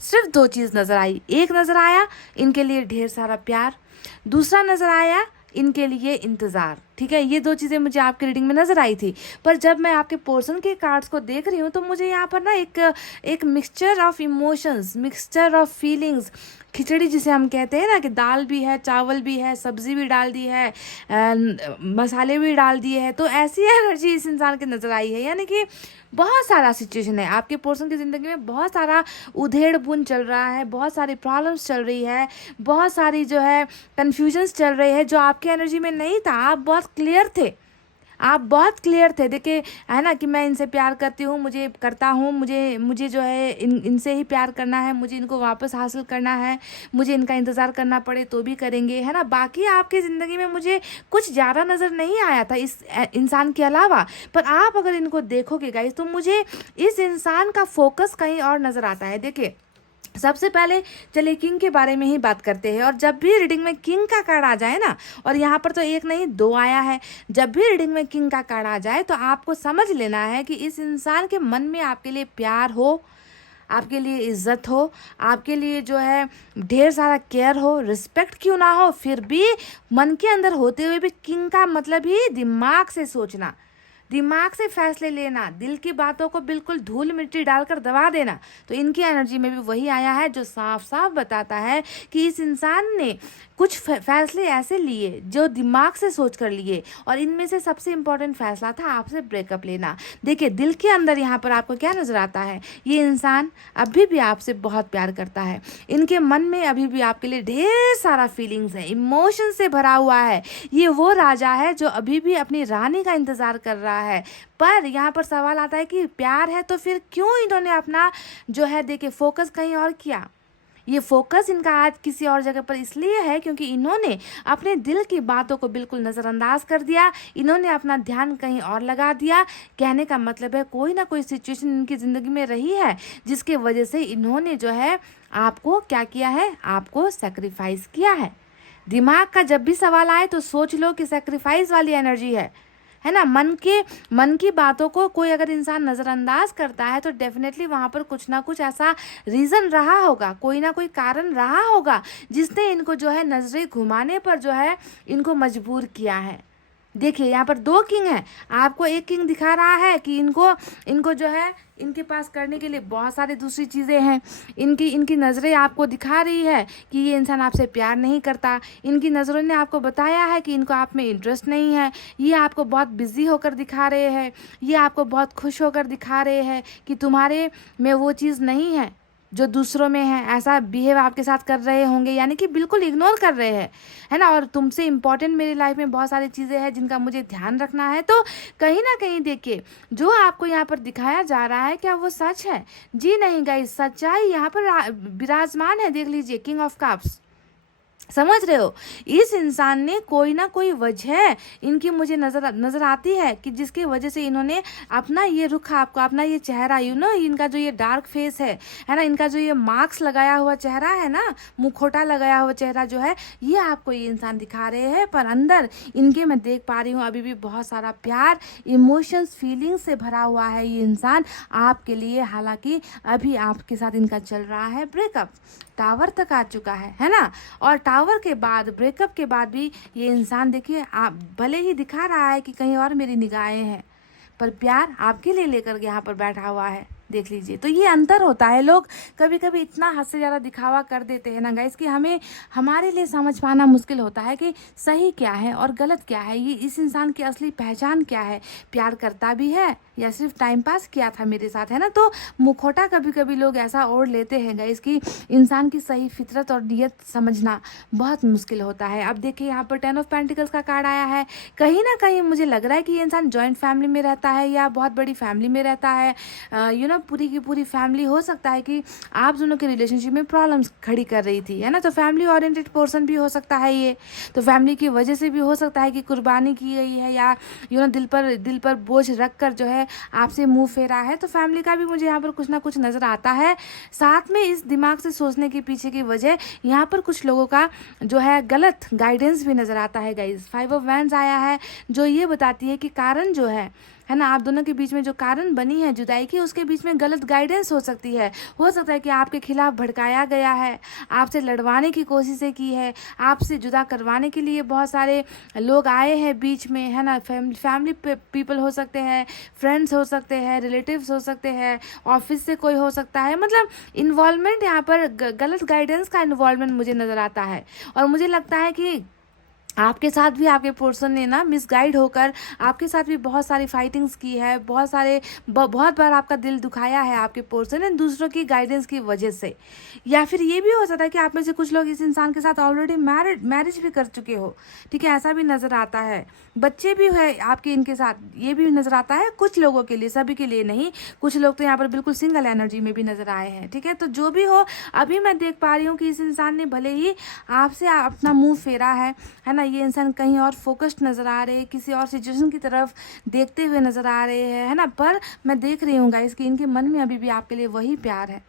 सिर्फ 2 चीज़ नजर आई। एक नजर आया इनके लिए ढेर सारा प्यार, दूसरा नजर आया इनके लिए इंतज़ार। ठीक है, ये 2 चीज़ें मुझे आपके रीडिंग में नज़र आई थी। पर जब मैं आपके पोर्शन के कार्ड्स को देख रही हूँ तो मुझे यहाँ पर ना एक mixture of emotions, mixture of feelings, khichdi जिसे हम कहते हैं ना, कि दाल भी है, चावल भी है, सब्जी भी डाल दी है, मसाले भी डाल दिए हैं। तो ऐसी एनर्जी इस इंसान के नज़र आई है। यानी कि बहुत सारा सिचुएशन है आपके पर्सन की ज़िंदगी में, बहुत सारा उधेड़ बुन चल रहा है, बहुत सारी प्रॉब्लम्स चल रही है, बहुत सारी जो है कन्फ्यूजन्स चल रही है, जो आपकी एनर्जी में नहीं था। आप बहुत क्लियर थे, आप बहुत क्लियर थे। देखिए है ना कि मैं इनसे प्यार करती हूँ, मुझे करता हूँ, मुझे जो है इनसे ही प्यार करना है, मुझे इनको वापस हासिल करना है, मुझे इनका इंतज़ार करना पड़े तो भी करेंगे, है ना। बाकी आपकी ज़िंदगी में मुझे कुछ ज़्यादा नज़र नहीं आया था इस इंसान के अलावा। पर आप अगर इनको देखोगे गाइस तो मुझे इस इंसान का फोकस कहीं और नज़र आता है। देखिए सबसे पहले चलिए किंग के बारे में ही बात करते हैं। और जब भी रीडिंग में किंग का कार्ड आ जाए ना, और यहाँ पर तो 1 नहीं 2 आया है, जब भी रीडिंग में किंग का कार्ड आ जाए तो आपको समझ लेना है कि इस इंसान के मन में आपके लिए प्यार हो, आपके लिए इज्जत हो, आपके लिए जो है ढेर सारा केयर हो, रिस्पेक्ट क्यों ना हो, फिर भी मन के अंदर होते हुए भी किंग का मतलब ही दिमाग से सोचना, दिमाग से फैसले लेना, दिल की बातों को बिल्कुल धूल मिट्टी डालकर दबा देना। तो इनकी एनर्जी में भी वही आया है जो साफ साफ बताता है कि इस इंसान ने कुछ फैसले ऐसे लिए जो दिमाग से सोच कर लिए, और इनमें से सबसे इम्पोर्टेंट फैसला था आपसे ब्रेकअप लेना। देखिए दिल के अंदर यहाँ पर आपको क्या नज़र आता है, ये इंसान अभी भी आपसे बहुत प्यार करता है। इनके मन में अभी भी आपके लिए ढेर सारा फीलिंग्स है, इमोशन से भरा हुआ है। ये वो राजा है जो अभी भी अपनी रानी का इंतज़ार कर रहा है। पर यहाँ पर सवाल आता है कि प्यार है तो फिर क्यों इन्होंने अपना जो है देखिए फोकस कहीं और किया। ये फोकस इनका आज किसी और जगह पर इसलिए है क्योंकि इन्होंने अपने दिल की बातों को बिल्कुल नज़रअंदाज कर दिया, इन्होंने अपना ध्यान कहीं और लगा दिया। कहने का मतलब है कोई ना कोई सिचुएशन इनकी ज़िंदगी में रही है जिसके वजह से इन्होंने जो है आपको क्या किया है, आपको सेक्रीफाइस किया है। दिमाग का जब भी सवाल आए तो सोच लो कि सेक्रीफाइस वाली एनर्जी है ना। मन की बातों को कोई अगर इंसान नज़रअंदाज करता है तो डेफिनेटली वहाँ पर कुछ ना कुछ ऐसा रीज़न रहा होगा, कोई ना कोई कारण रहा होगा जिसने इनको जो है नज़रें घुमाने पर जो है इनको मजबूर किया है। देखिए यहाँ पर 2 किंग हैं, आपको एक किंग दिखा रहा है कि इनको जो है इनके पास करने के लिए बहुत सारी दूसरी चीज़ें हैं। इनकी नज़रें आपको दिखा रही है कि ये इंसान आपसे प्यार नहीं करता। इनकी नज़रों ने आपको बताया है कि इनको आप में इंटरेस्ट नहीं है। ये आपको बहुत बिजी होकर दिखा रहे हैं, ये आपको बहुत खुश होकर दिखा रहे हैं कि तुम्हारे में वो चीज़ नहीं है जो दूसरों में है। ऐसा बिहेव आपके साथ कर रहे होंगे, यानी कि बिल्कुल इग्नोर कर रहे हैं, है ना। और तुमसे इम्पॉर्टेंट मेरी लाइफ में बहुत सारी चीज़ें हैं जिनका मुझे ध्यान रखना है। तो कहीं ना कहीं देखिए जो आपको यहाँ पर दिखाया जा रहा है क्या वो सच है? जी नहीं गाइस, सच्चाई यहाँ पर विराजमान है। देख लीजिए किंग ऑफ कप्स, समझ रहे हो? इस इंसान ने कोई ना कोई वजह इनकी मुझे नजर आती है कि जिसकी वजह से इन्होंने अपना ये रुख आपको, अपना ये चेहरा, इनका जो ये डार्क फेस है ना, इनका जो ये मार्क्स लगाया हुआ चेहरा है ना, मुखौटा लगाया हुआ चेहरा जो है, ये आपको ये इंसान दिखा रहे हैं। पर अंदर इनके मैं देख पा रही हूँ अभी भी बहुत सारा प्यार, इमोशंस, फीलिंग्स से भरा हुआ है ये इंसान आपके लिए। हालांकि अभी आपके साथ इनका चल रहा है ब्रेकअप, टावर तक आ चुका है ना। और टावर के बाद, ब्रेकअप के बाद भी ये इंसान देखिए, आप भले ही दिखा रहा है कि कहीं और मेरी निगाहें हैं, पर प्यार आपके लिए लेकर यहाँ पर बैठा हुआ है। देख लीजिए, तो ये अंतर होता है। लोग कभी कभी इतना हद से ज़्यादा दिखावा कर देते हैं ना गाइस कि हमें, हमारे लिए समझ पाना मुश्किल होता है कि सही क्या है और गलत क्या है। ये इस इंसान की असली पहचान क्या है, प्यार करता भी है या सिर्फ टाइम पास किया था मेरे साथ, है ना। तो मुखौटा कभी कभी लोग ऐसा ओढ़ लेते हैं गाइस कि इंसान की सही फितरत और नियत समझना बहुत मुश्किल होता है। अब देखिए यहाँ पर 10 ऑफ पेंटिकल्स का कार्ड आया है। कहीं ना कहीं मुझे लग रहा है कि ये इंसान जॉइंट फैमिली में रहता है या बहुत बड़ी फैमिली में रहता है। पूरी की पूरी फैमिली, हो सकता है कि आप दोनों के रिलेशनशिप में प्रॉब्लम्स खड़ी कर रही थी, है ना। तो फैमिली ओरिएंटेड पर्सन भी हो सकता है ये। तो फैमिली की वजह से भी हो सकता है कि कुर्बानी की गई है या दिल पर बोझ रख कर जो है आपसे मुंह फेरा है। तो फैमिली का भी मुझे यहाँ पर कुछ ना कुछ नज़र आता है। साथ में इस दिमाग से सोचने के पीछे की वजह यहाँ पर कुछ लोगों का जो है गलत गाइडेंस भी नज़र आता है गाइज। 5 ऑफ वैंड्स आया है जो ये बताती है कि कारण जो है ना, आप दोनों के बीच में जो कारण बनी है जुदाई की, उसके बीच में गलत गाइडेंस हो सकती है। हो सकता है कि आपके खिलाफ भड़काया गया है, आपसे लड़वाने की कोशिशें की है, आपसे जुदा करवाने के लिए बहुत सारे लोग आए हैं बीच में, है ना। फैमिली पीपल हो सकते हैं, फ्रेंड्स हो सकते हैं, रिलेटिव्स हो सकते हैं, ऑफिस से कोई हो सकता है। मतलब इन्वॉल्वमेंट यहाँ पर गलत गाइडेंस का इन्वॉल्वमेंट मुझे नज़र आता है। और मुझे लगता है कि आपके साथ भी आपके पर्सन ने ना मिसगाइड होकर आपके साथ भी बहुत सारी फाइटिंग्स की है, बहुत बार आपका दिल दुखाया है आपके पर्सन ने दूसरों की गाइडेंस की वजह से। या फिर ये भी हो सकता है कि आप में से कुछ लोग इस इंसान के साथ ऑलरेडी मैरिज भी कर चुके हो, ठीक है, ऐसा भी नज़र आता है। बच्चे भी है आपके इनके साथ, ये भी नज़र आता है कुछ लोगों के लिए, सभी के लिए नहीं। कुछ लोग तो यहाँ पर बिल्कुल सिंगल एनर्जी में भी नज़र आए हैं, ठीक है। तो जो भी हो, अभी मैं देख पा रही हूँ कि इस इंसान ने भले ही आपसे अपना मुंह फेरा है ना, ये इंसान कहीं और फोकस्ड नज़र आ रहे हैं, किसी और सिचुएशन की तरफ देखते हुए नज़र आ रहे हैं, है ना। पर मैं देख रही हूँ गाइस कि इनके मन में अभी भी आपके लिए वही प्यार है,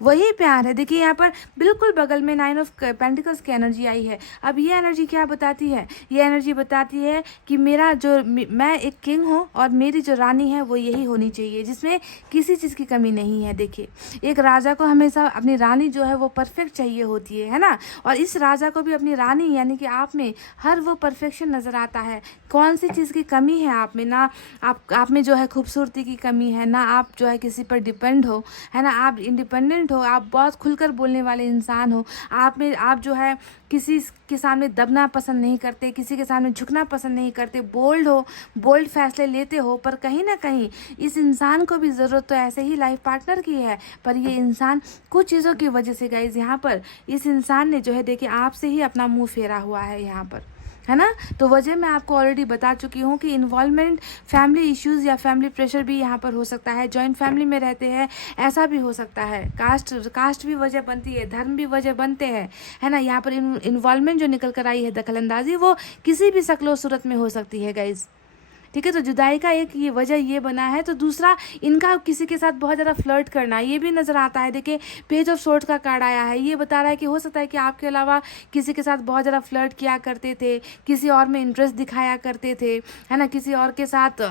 वही प्यार है। देखिए यहाँ पर बिल्कुल बगल में 9 ऑफ पेंटिकल्स की एनर्जी आई है। अब ये एनर्जी क्या बताती है? ये एनर्जी बताती है कि मैं एक किंग हूँ और मेरी जो रानी है वो यही होनी चाहिए, जिसमें किसी चीज़ की कमी नहीं है। देखिए, एक राजा को हमेशा अपनी रानी जो है वो परफेक्ट चाहिए होती है ना। और इस राजा को भी अपनी रानी यानी कि आप में हर वो परफेक्शन नज़र आता है। कौन सी चीज़ की कमी है आप में? ना आप में जो है खूबसूरती की कमी है, ना आप जो है किसी पर डिपेंड हो, है ना। आप इंडिपेंडेंट हो, आप बहुत खुलकर बोलने वाले इंसान हो। आप जो है किसी के सामने दबना पसंद नहीं करते, किसी के सामने झुकना पसंद नहीं करते, बोल्ड हो, बोल्ड फैसले लेते हो। पर कहीं ना कहीं इस इंसान को भी ज़रूरत तो ऐसे ही लाइफ पार्टनर की है। पर ये इंसान कुछ चीज़ों की वजह से गाइस यहाँ पर इस इंसान ने जो है देखिए आपसे ही अपना मुंह फेरा हुआ है यहाँ पर, है ना। तो वजह मैं आपको ऑलरेडी बता चुकी हूँ कि इन्वॉल्वमेंट, फैमिली इश्यूज़ या फैमिली प्रेशर भी यहाँ पर हो सकता है। जॉइंट फैमिली में रहते हैं, ऐसा भी हो सकता है। कास्ट भी वजह बनती है, धर्म भी वजह बनते हैं, है ना। यहाँ पर इन्वॉल्वमेंट जो निकल कर आई है, दखलंदाजी, वो किसी भी शक्ल सूरत में हो सकती है गाइज, ठीक है। तो जुदाई का एक ये वजह ये बना है। तो दूसरा, इनका किसी के साथ बहुत ज़्यादा फ्लर्ट करना, ये भी नज़र आता है। देखिए, पेज ऑफ सोर्ड्स का कार्ड आया है, ये बता रहा है कि हो सकता है कि आपके अलावा किसी के साथ बहुत ज़्यादा फ्लर्ट किया करते थे, किसी और में इंटरेस्ट दिखाया करते थे, है ना, किसी और के साथ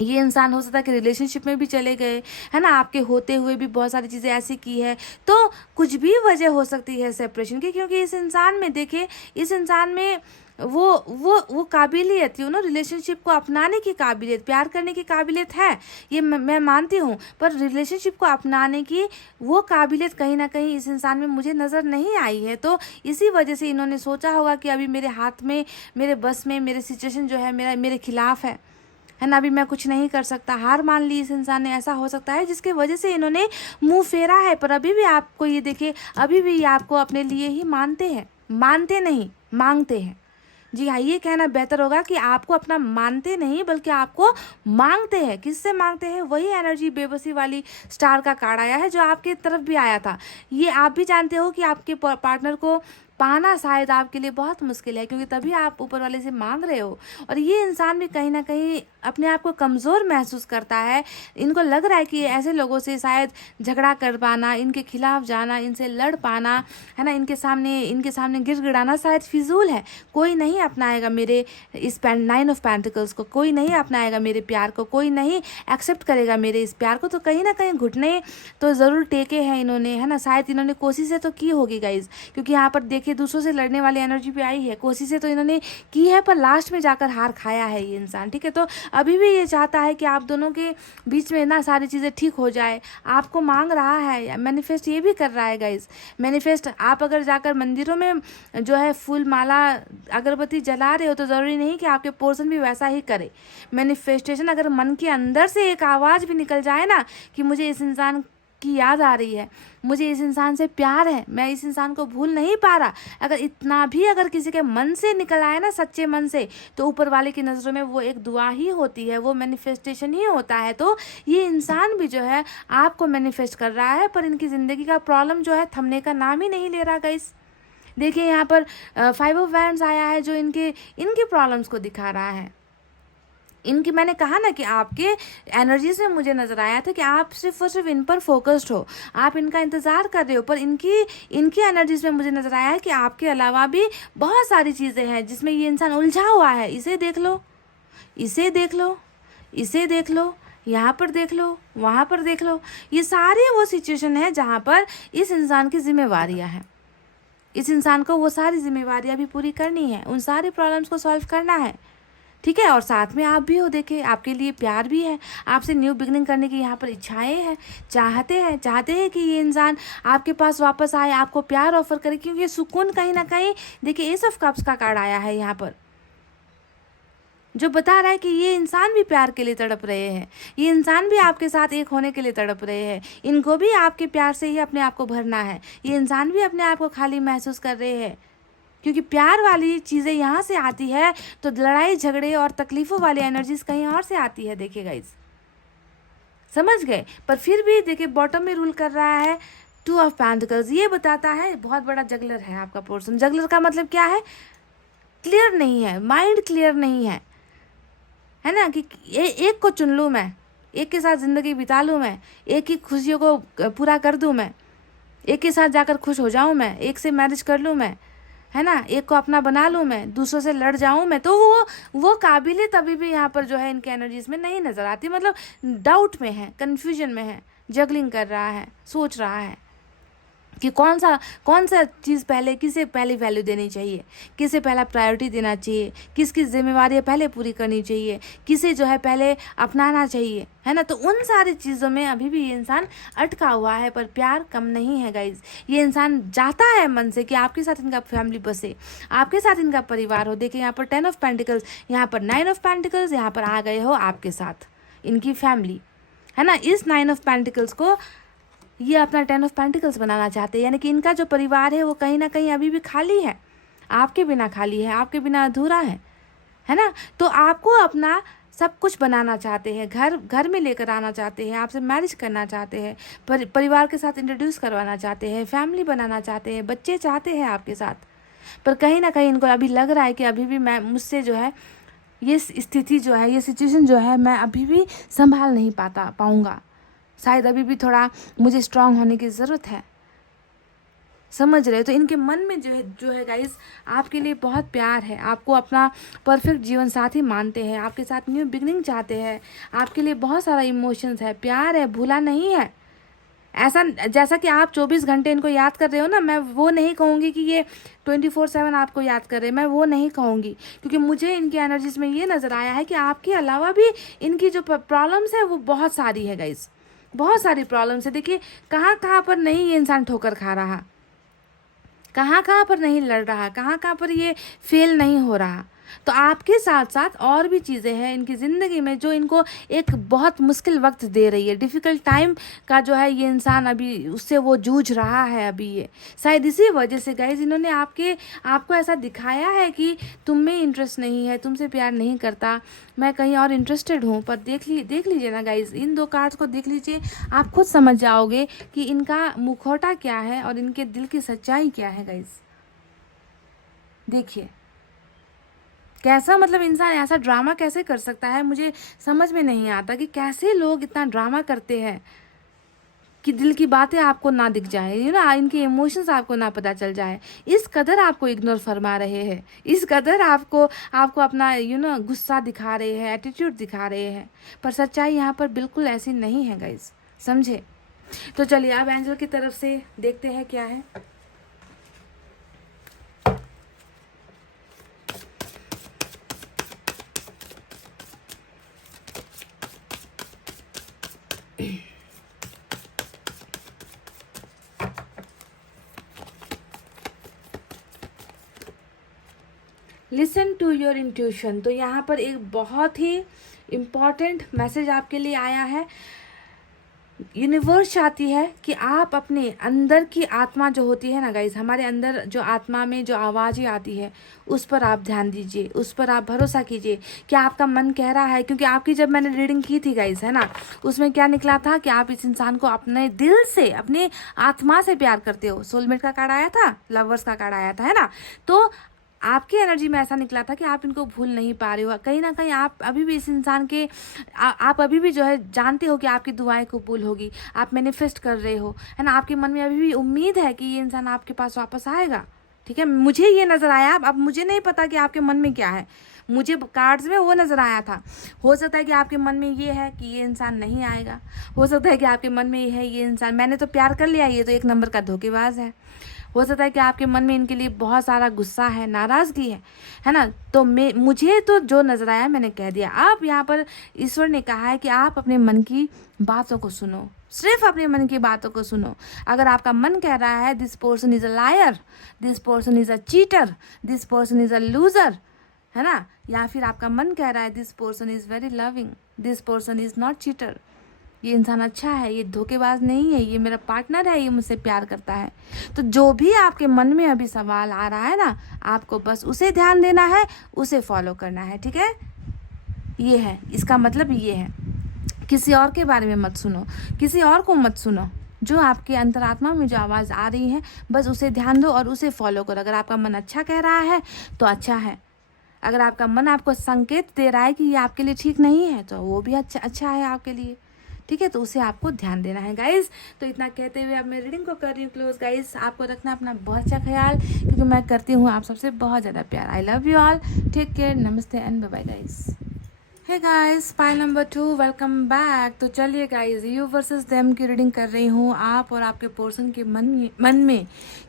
ये इंसान हो सकता है कि रिलेशनशिप में भी चले गए, है ना, आपके होते हुए भी बहुत सारी चीज़ें ऐसी की है। तो कुछ भी वजह हो सकती है सेपरेशन की, क्योंकि इस इंसान में देखिए, इस इंसान में वो काबिलियत, रिलेशनशिप को अपनाने की काबिलियत, प्यार करने की काबिलियत है, ये मैं मानती हूँ। पर रिलेशनशिप को अपनाने की वो काबिलियत कहीं ना कहीं इस इंसान में मुझे नज़र नहीं आई है। तो इसी वजह से इन्होंने सोचा होगा कि अभी मेरे हाथ में, मेरे बस में, मेरे सिचुएशन जो है मेरे खिलाफ है ना, अभी मैं कुछ नहीं कर सकता, हार मान ली इस इंसान ने। ऐसा हो सकता है जिसके वजह से इन्होंने मुंह फेरा है। पर अभी भी आपको ये देखिए, अभी भी ये आपको अपने लिए ही मानते हैं, मानते नहीं, मांगते हैं। जी हाँ, ये कहना बेहतर होगा कि आपको अपना मानते नहीं बल्कि आपको मांगते हैं। किससे मांगते हैं? वही एनर्जी बेबसी वाली स्टार का कार्ड आया है जो आपके तरफ भी आया था। ये आप भी जानते हो कि आपके पार्टनर को पाना शायद आपके लिए बहुत मुश्किल है, क्योंकि तभी आप ऊपर वाले से मांग रहे हो। और ये इंसान भी कहीं ना कहीं अपने आप को कमज़ोर महसूस करता है। इनको लग रहा है कि ऐसे लोगों से शायद झगड़ा कर पाना, इनके खिलाफ जाना, इनसे लड़ पाना, है ना, इनके सामने गिड़गिड़ाना शायद फिजूल है। कोई नहीं अपनाएगा मेरे इस 9 ऑफ पेंटिकल्स को, कोई नहीं अपनाएगा मेरे प्यार को, कोई नहीं एक्सेप्ट करेगा मेरे इस प्यार को। तो कहीं ना कहीं घुटने तो ज़रूर टेके हैं इन्होंने, है ना। शायद इन्होंने कोशिशें तो की होगी गाइज, क्योंकि यहाँ पर देखिए दूसरों से लड़ने वाली एनर्जी भी आई है। कोशिशें तो इन्होंने की है, पर लास्ट में जाकर हार खाया है ये इंसान, ठीक है। तो अभी भी ये चाहता है कि आप दोनों के बीच में ना सारी चीज़ें ठीक हो जाए, आपको मांग रहा है, मैनिफेस्ट ये भी कर रहा है गाइज। मैनिफेस्ट आप अगर जाकर मंदिरों में जो है फूल माला अगरबत्ती जला रहे हो, तो ज़रूरी नहीं कि आपके पोर्शन भी वैसा ही करे। मैनिफेस्टेशन अगर मन के अंदर से एक आवाज़ भी निकल जाए ना कि मुझे इस इंसान की याद आ रही है, मुझे इस इंसान से प्यार है, मैं इस इंसान को भूल नहीं पा रहा, अगर इतना भी अगर किसी के मन से निकल आए ना, सच्चे मन से, तो ऊपर वाले की नज़रों में वो एक दुआ ही होती है, वो मैनिफेस्टेशन ही होता है। तो ये इंसान भी जो है आपको मैनिफेस्ट कर रहा है, पर इनकी ज़िंदगी का प्रॉब्लम जो है थमने का नाम ही नहीं ले रहा गाइस। देखिए यहाँ पर 5 ऑफ वैंड्स आया है, जो इनकी प्रॉब्लम्स को दिखा रहा है। इनकी, मैंने कहा ना कि आपके एनर्जीज में मुझे नज़र आया था कि आप सिर्फ और सिर्फ इन पर फोकस्ड हो, आप इनका इंतज़ार कर रहे हो, पर इनकी एनर्जीज में मुझे नज़र आया है कि आपके अलावा भी बहुत सारी चीज़ें हैं जिसमें ये इंसान उलझा हुआ है। इसे देख लो, इसे देख लो, इसे देख लो, यहाँ पर देख लो, वहाँ पर देख लो। ये सारी वो सिचुएशन है जहाँ पर इस इंसान की जिम्मेवारियाँ हैं। इस इंसान को वो सारी जिम्मेवारियाँ भी पूरी करनी है, उन सारी प्रॉब्लम्स को सॉल्व करना है, ठीक है। और साथ में आप भी हो, देखिए आपके लिए प्यार भी है, आपसे न्यू बिगनिंग करने की यहाँ पर इच्छाएं हैं, चाहते हैं कि ये इंसान आपके पास वापस आए, आपको प्यार ऑफर करे, क्योंकि सुकून कहीं ना कहीं, देखिए एस ऑफ कप्स का कार्ड आया है यहाँ पर, जो बता रहा है कि ये इंसान भी प्यार के लिए तड़प रहे हैं, ये इंसान भी आपके साथ एक होने के लिए तड़प रहे हैं, इनको भी आपके प्यार से ही अपने आप को भरना है। ये इंसान भी अपने आप को खाली महसूस कर रहे हैं, क्योंकि प्यार वाली चीज़ें यहाँ से आती है, तो लड़ाई झगड़े और तकलीफ़ों वाली एनर्जीज कहीं और से आती है। देखिए गाइज, समझ गए। पर फिर भी देखिए बॉटम में रूल कर रहा है 2 ऑफ पेंटिकल्स। ये बताता है बहुत बड़ा जगलर है आपका पर्सन। जगलर का मतलब क्या है? क्लियर नहीं है, माइंड क्लियर नहीं है ना, कि एक को चुन लूँ मैं, एक के साथ ज़िंदगी बिता लूँ मैं, एक की खुशियों को पूरा कर दूँ मैं, एक के साथ जाकर खुश हो जाऊँ मैं, एक से मैरिज कर लूँ मैं, है ना, एक को अपना बना लूँ मैं, दूसरों से लड़ जाऊँ मैं। तो वो काबिलियत अभी भी यहाँ पर जो है इनके एनर्जीज में नहीं नज़र आती। मतलब डाउट में है, कन्फ्यूजन में है, जगलिंग कर रहा है, सोच रहा है कि कौन सा चीज़ पहले, किसे पहले वैल्यू देनी चाहिए, किसे पहला प्रायोरिटी देना चाहिए, किसकी जिम्मेवारी पहले पूरी करनी चाहिए, किसे जो है पहले अपनाना चाहिए, है ना। तो उन सारी चीज़ों में अभी भी ये इंसान अटका हुआ है। पर प्यार कम नहीं है गाइज। ये इंसान चाहता है मन से कि आपके साथ इनका फैमिली बसे, आपके साथ इनका परिवार हो। देखिए यहाँ पर 10 ऑफ पेंटिकल्स, यहाँ पर 9 ऑफ पेंटिकल्स, यहाँ पर आ गए हो आपके साथ इनकी फैमिली, है ना। इस 9 ऑफ पेंटिकल्स को ये अपना 10 ऑफ पेंटिकल्स बनाना चाहते हैं, यानी कि इनका जो परिवार है वो कहीं ना कहीं अभी भी खाली है, आपके बिना खाली है, आपके बिना अधूरा है ना। तो आपको अपना सब कुछ बनाना चाहते हैं, घर में लेकर आना चाहते हैं, आपसे मैरिज करना चाहते हैं, परिवार के साथ इंट्रोड्यूस करवाना चाहते हैं, फैमिली बनाना चाहते हैं, बच्चे चाहते हैं आपके साथ। पर कहीं ना कहीं इनको अभी लग रहा है कि अभी भी मुझसे जो है ये स्थिति जो है, ये सिचुएशन जो है, मैं अभी भी संभाल नहीं पाऊँगा। शायद अभी भी थोड़ा मुझे स्ट्रांग होने की ज़रूरत है, समझ रहे हो। तो इनके मन में जो है गाइस, आपके लिए बहुत प्यार है, आपको अपना परफेक्ट जीवन साथी मानते हैं, आपके साथ न्यू बिगनिंग चाहते हैं, आपके लिए बहुत सारा इमोशंस है, प्यार है, भूला नहीं है। ऐसा जैसा कि आप 24 घंटे इनको याद कर रहे हो ना, मैं वो नहीं कहूँगी कि ये 24/7 आपको याद कर रहे हैं, मैं वो नहीं कहूँगी, क्योंकि मुझे इनकी एनर्जीज में ये नज़र आया है कि आपके अलावा भी इनकी जो प्रॉब्लम्स है वो बहुत सारी है गाइस, बहुत सारी प्रॉब्लम्स है। देखिए कहाँ पर नहीं ये इंसान ठोकर खा रहा, कहाँ पर नहीं लड़ रहा, कहाँ पर ये फेल नहीं हो रहा। तो आपके साथ साथ और भी चीज़ें हैं इनकी ज़िंदगी में जो इनको एक बहुत मुश्किल वक्त दे रही है, डिफ़िकल्ट टाइम का जो है ये इंसान अभी उससे वो जूझ रहा है अभी। ये शायद इसी वजह से गाइज इन्होंने आपको ऐसा दिखाया है कि तुम में इंटरेस्ट नहीं है, तुमसे प्यार नहीं करता, मैं कहीं और इंटरेस्टेड हूँ। पर देख लीजिए ना गाइज, इन 2 कार्ड्स को देख लीजिए, आप खुद समझ जाओगे कि इनका मुखौटा क्या है और इनके दिल की सच्चाई क्या है गाइज। देखिए कैसा, मतलब इंसान ऐसा ड्रामा कैसे कर सकता है, मुझे समझ में नहीं आता कि कैसे लोग इतना ड्रामा करते हैं कि दिल की बातें आपको ना दिख जाए, इनके इमोशंस आपको ना पता चल जाए। इस कदर आपको इग्नोर फरमा रहे हैं, इस कदर आपको आपको अपना गुस्सा दिखा रहे हैं, एटीट्यूड दिखा रहे हैं, पर सच्चाई यहाँ पर बिल्कुल ऐसी नहीं है गाइज, समझे। तो चलिए अब एंजल की तरफ से देखते हैं क्या है। Listen to your intuition. तो यहाँ पर एक बहुत ही इम्पॉर्टेंट मैसेज आपके लिए आया है। यूनिवर्स चाहती है कि आप अपने अंदर की आत्मा जो होती है ना गाइज, हमारे अंदर जो आत्मा में जो आवाज़ें आती है उस पर आप ध्यान दीजिए, उस पर आप भरोसा कीजिए कि आपका मन कह रहा है। क्योंकि आपकी जब मैंने रीडिंग की थी गाइज, है ना, उसमें क्या निकला था कि आप इस इंसान को अपने दिल से, अपने आत्मा से प्यार करते हो। सोलमेट का कार्ड आया था, लवर्स का कार्ड आया था, है ना। तो आपकी एनर्जी में ऐसा निकला था कि आप इनको भूल नहीं पा रहे हो। कहीं ना कहीं आप अभी भी इस इंसान के आप अभी भी जो है जानते हो कि आपकी दुआएं कबूल होगी, आप मैनिफेस्ट कर रहे हो, है ना। आपके मन में अभी भी उम्मीद है कि ये इंसान आपके पास वापस आएगा, ठीक है। मुझे ये नज़र आया, अब मुझे नहीं पता कि आपके मन में क्या है, मुझे कार्ड्स में वो नज़र आया था। हो सकता है कि आपके मन में ये है कि ये इंसान नहीं आएगा, हो सकता है कि आपके मन में ये है ये इंसान मैंने तो प्यार कर लिया, ये तो एक नंबर का धोखेबाज है। हो सकता है कि आपके मन में इनके लिए बहुत सारा गुस्सा है, नाराज़गी है ना। तो मुझे तो जो नज़र आया मैंने कह दिया। आप यहाँ पर ईश्वर ने कहा है कि आप अपने मन की बातों को सुनो, सिर्फ अपने मन की बातों को सुनो। अगर आपका मन कह रहा है this person is a liar, this person is a cheater, this person is a loser, है ना, या फिर आपका मन कह रहा है this person is very loving, this person is not cheater, ये इंसान अच्छा है, ये धोखेबाज नहीं है, ये मेरा पार्टनर है, ये मुझसे प्यार करता है। तो जो भी आपके मन में अभी सवाल आ रहा है ना, आपको बस उसे ध्यान देना है, उसे फॉलो करना है, ठीक है। ये है इसका मतलब, ये है। किसी और के बारे में मत सुनो, किसी और को मत सुनो। जो आपके अंतरात्मा में जो आवाज़ आ रही है बस उसे ध्यान दो और उसे फॉलो करो। अगर आपका मन अच्छा कह रहा है तो अच्छा है, अगर आपका मन आपको संकेत दे रहा है कि ये आपके लिए ठीक नहीं है तो वो भी अच्छा है आपके लिए, ठीक है। तो उसे आपको ध्यान देना है गाइज। तो इतना कहते हुए अब मैं रीडिंग को कर रही हूँ क्लोज। गाइज आपको रखना अपना बहुत अच्छा ख्याल, क्योंकि मैं करती हूँ आप सबसे बहुत ज़्यादा प्यार। I love you all, take care, नमस्ते and bye bye guys. Hey guys, pile number 2, welcome back. तो चलिए गाइस, यू वर्सेस देम की रीडिंग कर रही हूँ। आप और आपके पर्सन के मन में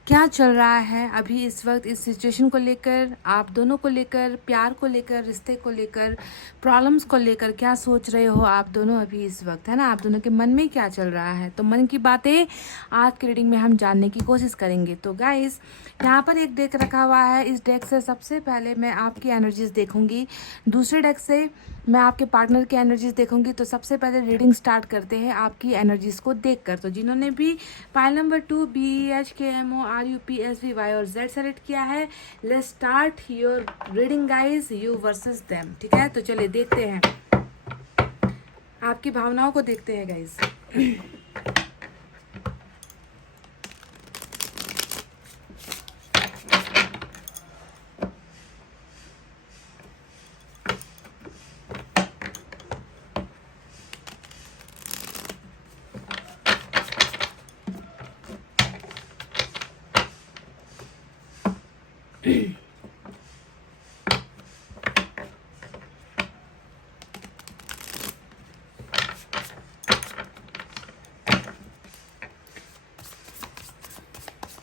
क्या चल रहा है अभी इस वक्त, इस सिचुएशन को लेकर, आप दोनों को लेकर, प्यार को लेकर, रिश्ते को लेकर, प्रॉब्लम्स को लेकर, क्या सोच रहे हो आप दोनों अभी इस वक्त, है ना। आप दोनों के मन में क्या चल रहा है, तो मन की बातें आज की रीडिंग में हम जानने की कोशिश करेंगे। तो गाइस यहाँ पर एक डेक रखा हुआ है, इस डेक से सबसे पहले मैं आपकी एनर्जीज देखूंगी, दूसरे डेक से मैं आपके पार्टनर की एनर्जीज देखूंगी। तो सबसे पहले रीडिंग स्टार्ट करते हैं आपकी एनर्जीज को देखकर। तो जिन्होंने भी पाइल नंबर 2 BEHKMORUPSVY और Z सेलेक्ट किया है, let's start your reading guys, you versus them, ठीक है। तो चलिए देखते हैं, आपकी भावनाओं को देखते हैं गाइज।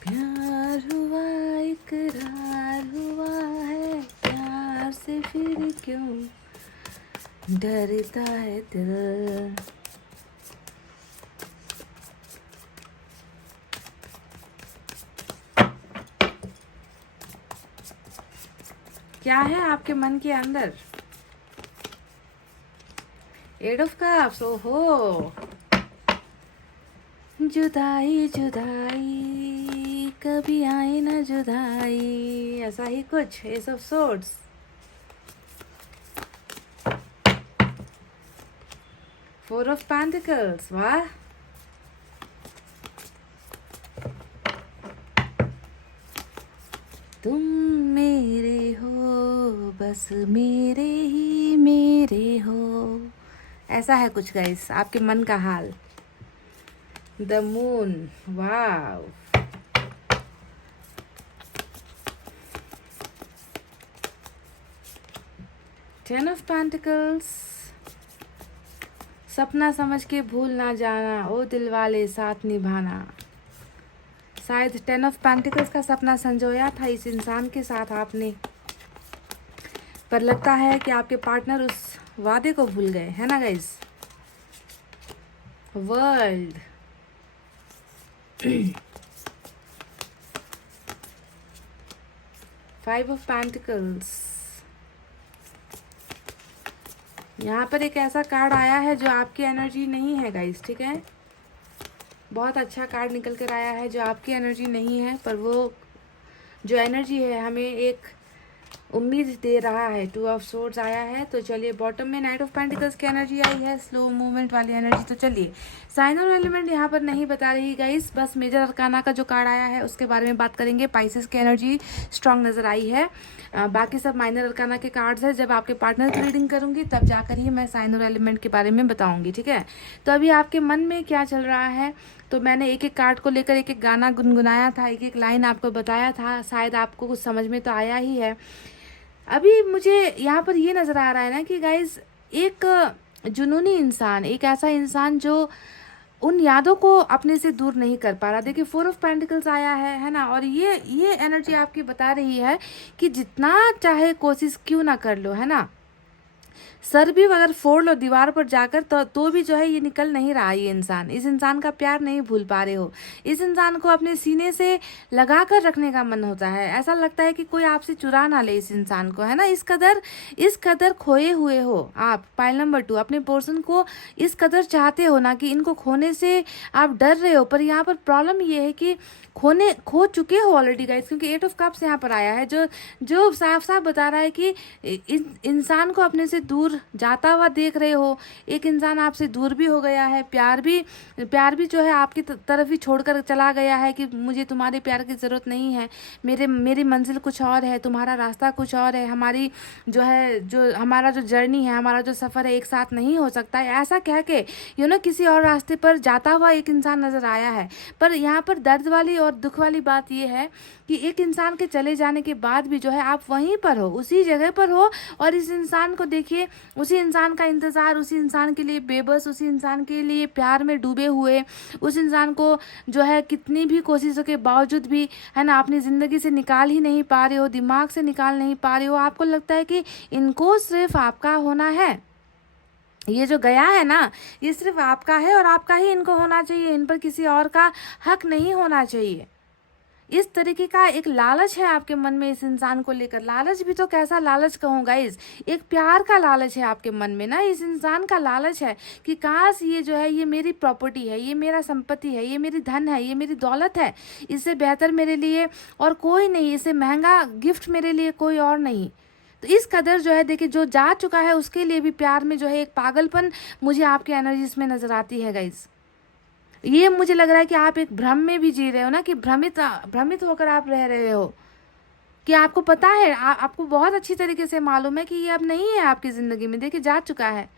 प्यार हुआ इकरार हुआ है, प्यार से फिर क्यों डरता है दिल। क्या है आपके मन के अंदर? 8 ऑफ कप्स। ओहो, जुदाई जुदाई कभी आए ना जुदाई, ऐसा ही कुछ, S of swords. Four of pentacles, वाह। तुम बस मेरे ही मेरे हो, ऐसा है कुछ गाइस आपके मन का हाल। The moon, wow. Ten of pentacles, सपना समझ के भूल ना जाना, ओ दिल वाले साथ निभाना। शायद 10 ऑफ पेंटिकल्स का सपना संजोया था इस इंसान के साथ आपने, पर लगता है कि आपके पार्टनर उस वादे को भूल गए, है ना guys. World, five of pentacles. यहाँ पर एक ऐसा कार्ड आया है जो आपकी एनर्जी नहीं है गाइस, ठीक है। बहुत अच्छा कार्ड निकल कर आया है जो आपकी एनर्जी नहीं है, पर वो जो एनर्जी है हमें एक उम्मीद दे रहा है। 2 ऑफ सोर्ड्स आया है। तो चलिए, बॉटम में नाइट ऑफ पेंटिकल्स की एनर्जी आई है, स्लो मूवमेंट वाली एनर्जी। तो चलिए, साइन और एलिमेंट यहाँ पर नहीं बता रही गाइस, बस मेजर अरकाना का जो कार्ड आया है उसके बारे में बात करेंगे। पाइसेस की एनर्जी स्ट्रांग नजर आई है, बाकी सब माइनर अरकाना के कार्ड्स है। जब आपके पार्टनर की रीडिंग करूंगी तब जाकर ही मैं साइन और एलिमेंट के बारे में बताऊंगी, ठीक है। तो अभी आपके मन में क्या चल रहा है, तो मैंने एक एक कार्ड को लेकर एक एक गाना गुनगुनाया था, एक एक लाइन आपको बताया था, शायद आपको कुछ समझ में तो आया ही है। अभी मुझे यहाँ पर ये नज़र आ रहा है ना कि गाइज एक जुनूनी इंसान, एक ऐसा इंसान जो उन यादों को अपने से दूर नहीं कर पा रहा। देखिए, 4 ऑफ पेंटिकल्स आया है ना, और ये एनर्जी आपकी बता रही है कि जितना चाहे कोशिश क्यों ना कर लो, है ना, सर भी अगर फोड़ लो दीवार पर जाकर तो भी जो है ये निकल नहीं रहा। ये इंसान, इस इंसान का प्यार नहीं भूल पा रहे हो। इस इंसान को अपने सीने से लगा कर रखने का मन होता है। ऐसा लगता है कि कोई आपसे चुरा ना ले इस इंसान को, है ना। इस कदर खोए हुए हो आप। पाइल नंबर 2, अपने पर्सन को इस कदर चाहते हो ना कि इनको खोने से आप डर रहे हो। पर यहाँ पर प्रॉब्लम ये है कि खो चुके हो ऑलरेडी गाइस, क्योंकि 8 ऑफ कप्स यहाँ पर आया है जो साफ साफ बता रहा है कि इंसान को अपने से दूर जाता हुआ देख रहे हो। एक इंसान आपसे दूर भी हो गया है, प्यार भी जो है आपकी तरफ ही छोड़कर चला गया है कि मुझे तुम्हारे प्यार की ज़रूरत नहीं है, मेरी मंजिल कुछ और है, तुम्हारा रास्ता कुछ और है, हमारी जो हमारा जो जर्नी है, हमारा जो सफ़र है एक साथ नहीं हो सकता है, ऐसा कह के किसी और रास्ते पर जाता हुआ एक इंसान नज़र आया है। पर यहाँ पर दर्द वाली और दुख वाली बात यह है कि एक इंसान के चले जाने के बाद भी जो है आप वहीं पर हो, उसी जगह पर हो, और इस इंसान को देखिए, उसी इंसान का इंतज़ार, उसी इंसान के लिए बेबस, उसी इंसान के लिए प्यार में डूबे हुए, उस इंसान को जो है कितनी भी कोशिशों के बावजूद भी, है ना, अपनी ज़िंदगी से निकाल ही नहीं पा रहे हो, दिमाग से निकाल नहीं पा रहे हो। आपको लगता है कि इनको सिर्फ आपका होना है, ये जो गया है ना ये सिर्फ आपका है और आपका ही इनको होना चाहिए, इन पर किसी और का हक नहीं होना चाहिए। इस तरीके का एक लालच है आपके मन में इस इंसान को लेकर। लालच भी तो कैसा लालच कहूँ गाइज, एक प्यार का लालच है आपके मन में ना, इस इंसान का लालच है कि काश ये जो है ये मेरी प्रॉपर्टी है, ये मेरा संपत्ति है, ये मेरी धन है, ये मेरी दौलत है, इससे बेहतर मेरे लिए और कोई नहीं, इससे महंगा गिफ्ट मेरे लिए कोई और नहीं। तो इस कदर जो है देखिए, जो जा चुका है उसके लिए भी प्यार में जो है एक पागलपन मुझे आपकी एनर्जीज में नजर आती है गाइज। ये मुझे लग रहा है कि आप एक भ्रम में भी जी रहे हो ना, कि भ्रमित होकर आप रह रहे हो, कि आपको पता है, आपको बहुत अच्छी तरीके से मालूम है कि ये अब नहीं है आपकी ज़िंदगी में, देखिए जा चुका है।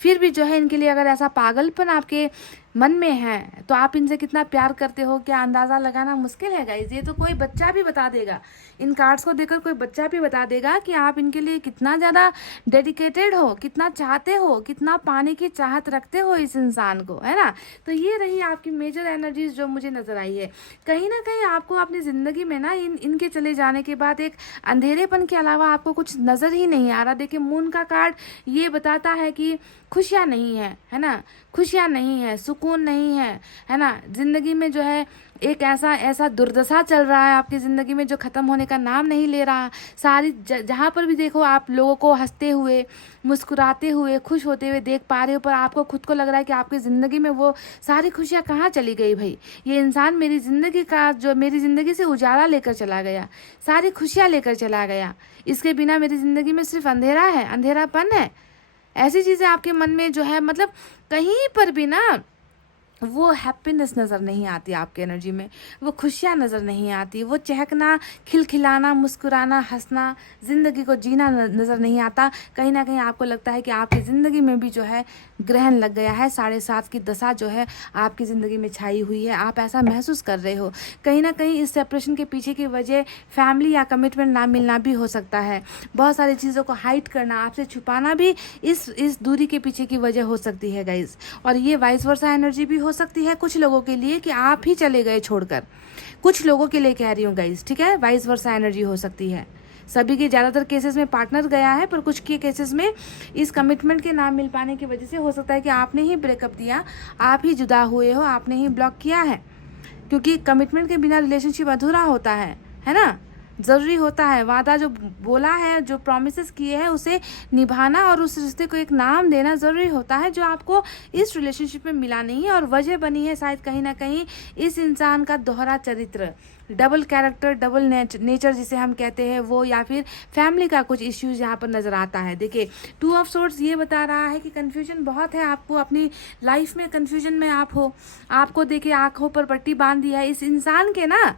फिर भी जो है इनके लिए अगर ऐसा पागलपन आपके मन में है तो आप इनसे कितना प्यार करते हो, क्या अंदाज़ा लगाना मुश्किल है गाइज। ये तो कोई बच्चा भी बता देगा, इन कार्ड्स को देखकर कोई बच्चा भी बता देगा कि आप इनके लिए कितना ज़्यादा डेडिकेटेड हो, कितना चाहते हो, कितना पाने की चाहत रखते हो इस इंसान को, है ना। तो ये रही आपकी मेजर एनर्जीज जो मुझे नज़र आई है। कहीं ना कहीं आपको अपनी ज़िंदगी में ना इनके चले जाने के बाद एक अंधेरेपन के अलावा आपको कुछ नज़र ही नहीं आ रहा। देखिए, मून का कार्ड ये बताता है कि खुशियाँ नहीं है ना, खुशियाँ नहीं है, सुकून नहीं है ना। ज़िंदगी में जो है एक ऐसा दुर्दशा चल रहा है आपकी ज़िंदगी में जो ख़त्म होने का नाम नहीं ले रहा। सारी जहाँ पर भी देखो आप लोगों को हंसते हुए, मुस्कुराते हुए, खुश होते हुए देख पा रहे हो, पर आपको खुद को लग रहा है कि आपकी ज़िंदगी में वो सारी खुशियाँ कहाँ चली गई भाई। ये इंसान मेरी ज़िंदगी से उजाला लेकर चला गया, सारी खुशियाँ लेकर चला गया, इसके बिना मेरी ज़िंदगी में सिर्फ अंधेरा है, अंधेरापन है। ऐसी चीज़ें आपके मन में जो है, मतलब कहीं पर भी ना वो हैप्पीनेस नज़र नहीं आती आपकी एनर्जी में, वो खुशियाँ नज़र नहीं आती, वो चहकना, खिलखिलाना, मुस्कुराना, हंसना, ज़िंदगी को जीना नज़र नहीं आता। कहीं ना कहीं आपको लगता है कि आपकी ज़िंदगी में भी जो है ग्रहण लग गया है, 7.5 की दशा जो है आपकी ज़िंदगी में छाई हुई है। आप ऐसा महसूस कर रहे हो। कहीं ना कहीं इस सेपरेशन के पीछे की वजह फैमिली या कमिटमेंट ना मिलना भी हो सकता है। बहुत सारी चीज़ों को हाइड करना, आपसे छुपाना भी इस दूरी के पीछे की वजह हो सकती है गाइज। और ये वाइस वर्सा एनर्जी भी हो सकती है कुछ लोगों के लिए कि आप ही चले गए छोड़कर। कुछ लोगों के लिए कह रही हूँ गाइज, ठीक है, वाइस वर्सा एनर्जी हो सकती है। सभी के ज़्यादातर केसेस में पार्टनर गया है, पर कुछ के केसेस में इस कमिटमेंट के ना मिल पाने की वजह से हो सकता है कि आपने ही ब्रेकअप दिया, आप ही जुदा हुए हो, आपने ही ब्लॉक किया है। क्योंकि कमिटमेंट के बिना रिलेशनशिप अधूरा होता है ना। ज़रूरी होता है वादा, जो बोला है, जो प्रॉमिसेस किए हैं उसे निभाना और उस रिश्ते को एक नाम देना ज़रूरी होता है, जो आपको इस रिलेशनशिप में मिला नहीं है। और वजह बनी है शायद कहीं ना कहीं इस इंसान का दोहरा चरित्र, डबल कैरेक्टर, डबल नेचर जिसे हम कहते हैं वो, या फिर फैमिली का कुछ इश्यूज यहाँ पर नज़र आता है। देखिए 2 ऑफ सोर्ड्स ये बता रहा है कि कन्फ्यूजन बहुत है आपको, अपनी लाइफ में कन्फ्यूजन में आप हो। आपको देखिए आंखों पर पट्टी बांध दी है इस इंसान के ना,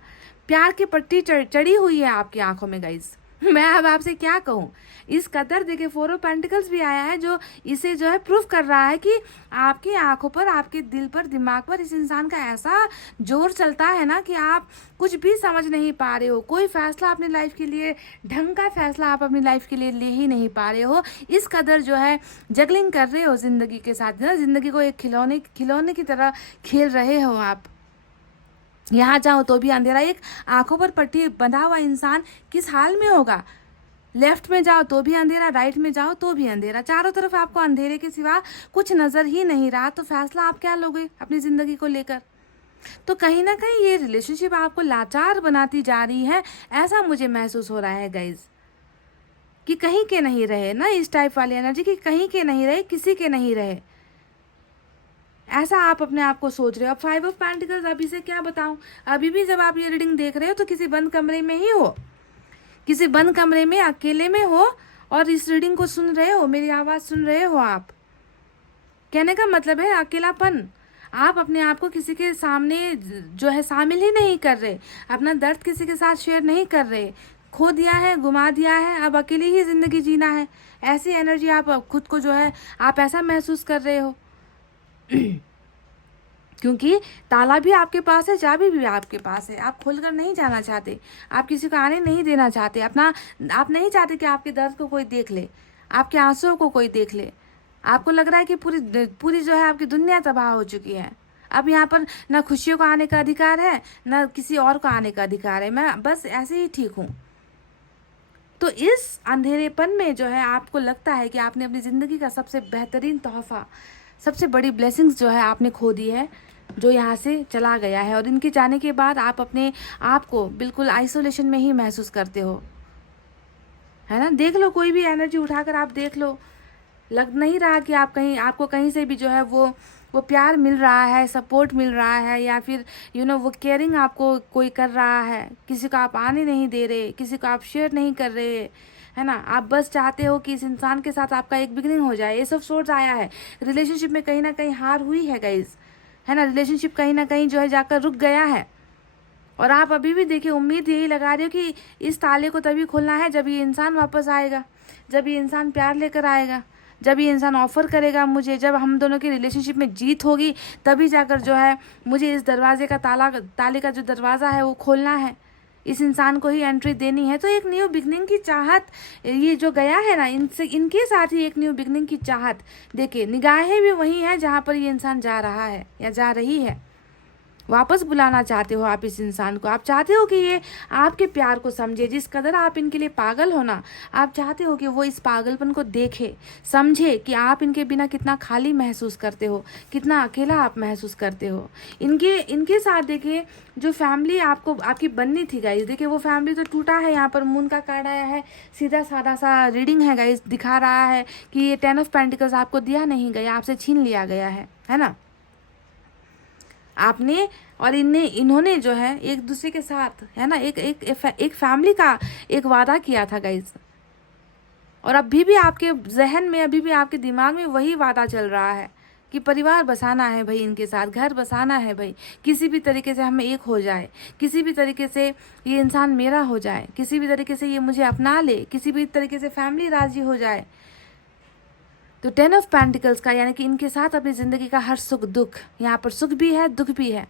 प्यार की पट्टी चढ़ी हुई है आपकी आंखों में गाइस। मैं अब आपसे क्या कहूँ, इस कदर देखिए 4 ऑफ पेंटिकल्स भी आया है, जो इसे जो है प्रूफ कर रहा है कि आपकी आंखों पर, आपके दिल पर, दिमाग पर इस इंसान का ऐसा जोर चलता है ना कि आप कुछ भी समझ नहीं पा रहे हो। कोई फैसला अपनी लाइफ के लिए, ढंग का फैसला आप अपनी लाइफ के लिए ले ही नहीं पा रहे हो। इस कदर जो है जगलिंग कर रहे हो ज़िंदगी के साथ ना, ज़िंदगी को एक खिलौने की तरह खेल रहे हो आप। यहाँ जाओ तो भी अंधेरा, एक आंखों पर पट्टी बंधा हुआ इंसान किस हाल में होगा। लेफ्ट में जाओ तो भी अंधेरा, राइट में जाओ तो भी अंधेरा, चारों तरफ आपको अंधेरे के सिवा कुछ नज़र ही नहीं रहा। तो फैसला आप क्या लोगे अपनी ज़िंदगी को लेकर? तो कहीं ना कहीं ये रिलेशनशिप आपको लाचार बनाती जा रही है, ऐसा मुझे महसूस हो रहा है गाइज, कि कहीं के नहीं रहे ना इस टाइप वाली एनर्जी, कि कहीं के नहीं रहे, किसी के नहीं रहे, ऐसा आप अपने आप को सोच रहे हो। अब 5 ऑफ पेंटिकल्स, अभी से क्या बताऊं, अभी भी जब आप ये रीडिंग देख रहे हो तो किसी बंद कमरे में ही हो, किसी बंद कमरे में अकेले में हो और इस रीडिंग को सुन रहे हो, मेरी आवाज़ सुन रहे हो आप। कहने का मतलब है अकेलापन। आप अपने आप को किसी के सामने जो है शामिल ही नहीं कर रहे, अपना दर्द किसी के साथ शेयर नहीं कर रहे, खो दिया है, गुमा दिया है, अब अकेले ही ज़िंदगी जीना है। ऐसी एनर्जी आप खुद को जो है आप ऐसा महसूस कर रहे हो। क्योंकि ताला भी आपके पास है, चाबी भी आपके पास है, आप खोलकर नहीं जाना चाहते, आप किसी को आने नहीं देना चाहते, आप नहीं चाहते कि आपके दर्द को कोई देख ले, आपके आंसुओं को कोई देख ले। आपको लग रहा है कि पूरी जो है आपकी दुनिया तबाह हो चुकी है। अब यहाँ पर ना खुशियों को आने का अधिकार है, ना किसी और को आने का अधिकार है, मैं बस ऐसे ही ठीक हूँ। तो इस अंधेरेपन में जो है आपको लगता है कि आपने अपनी ज़िंदगी का सबसे बेहतरीन तोहफा, सबसे बड़ी ब्लेसिंग्स जो है आपने खो दी है, जो यहाँ से चला गया है। और इनके जाने के बाद आप अपने आप को बिल्कुल आइसोलेशन में ही महसूस करते हो, है ना। देख लो, कोई भी एनर्जी उठाकर आप देख लो, लग नहीं रहा कि आपको कहीं से भी जो है वो प्यार मिल रहा है, सपोर्ट मिल रहा है, या फिर वो केयरिंग आपको कोई कर रहा है। किसी को आप आने नहीं दे रहे, किसी को आप शेयर नहीं कर रहे, है ना। आप बस चाहते हो कि इस इंसान के साथ आपका एक बिगनिंग हो जाए। एस ऑफ सोर्ड्स आया है, रिलेशनशिप में कहीं ना कहीं हार हुई है गाइज, है ना। रिलेशनशिप कहीं ना कहीं जो है जाकर रुक गया है, और आप अभी भी देखिए उम्मीद यही लगा रहे हो कि इस ताले को तभी खोलना है जब ये इंसान वापस आएगा, जब ये इंसान प्यार लेकर आएगा, जब ये इंसान ऑफर करेगा मुझे, जब हम दोनों की रिलेशनशिप में जीत होगी, तभी जाकर जो है मुझे इस दरवाजे का ताले का जो दरवाज़ा है वो खोलना है, इस इंसान को ही एंट्री देनी है। तो एक न्यू बिगनिंग की चाहत ये जो गया है ना, इनके साथ ही एक न्यू बिगनिंग की चाहत। देखिए निगाहें भी वही हैं जहाँ पर ये इंसान जा रहा है या जा रही है। वापस बुलाना चाहते हो आप इस इंसान को, आप चाहते हो कि ये आपके प्यार को समझे, जिस कदर आप इनके लिए पागल हो ना, आप चाहते हो कि वो इस पागलपन को देखे, समझे कि आप इनके बिना कितना खाली महसूस करते हो, कितना अकेला आप महसूस करते हो। इनके साथ देखिए जो फैमिली आपकी बननी थी गाइस, देखिए वो फैमिली तो टूटा है। यहाँ पर मून का कार्ड आया है, सीधा सादा सा रीडिंग है गाइस, दिखा रहा है कि ये 10 ऑफ पेंटिकल्स आपको दिया नहीं गया, आपसे छीन लिया गया है ना। आपने और इन्होंने जो है एक दूसरे के साथ, है ना, एक फैमिली का एक वादा किया था गाइज, और अभी भी आपके जहन में, अभी भी आपके दिमाग में वही वादा चल रहा है कि परिवार बसाना है भाई, इनके साथ घर बसाना है भाई, किसी भी तरीके से हमें एक हो जाए, किसी भी तरीके से ये इंसान मेरा हो जाए, किसी भी तरीके से ये मुझे अपना ले, किसी भी तरीके से फैमिली राजी हो जाए। तो 10 ऑफ पेंटिकल्स का यानी कि इनके साथ अपनी ज़िंदगी का हर सुख दुख, यहाँ पर सुख भी है दुख भी है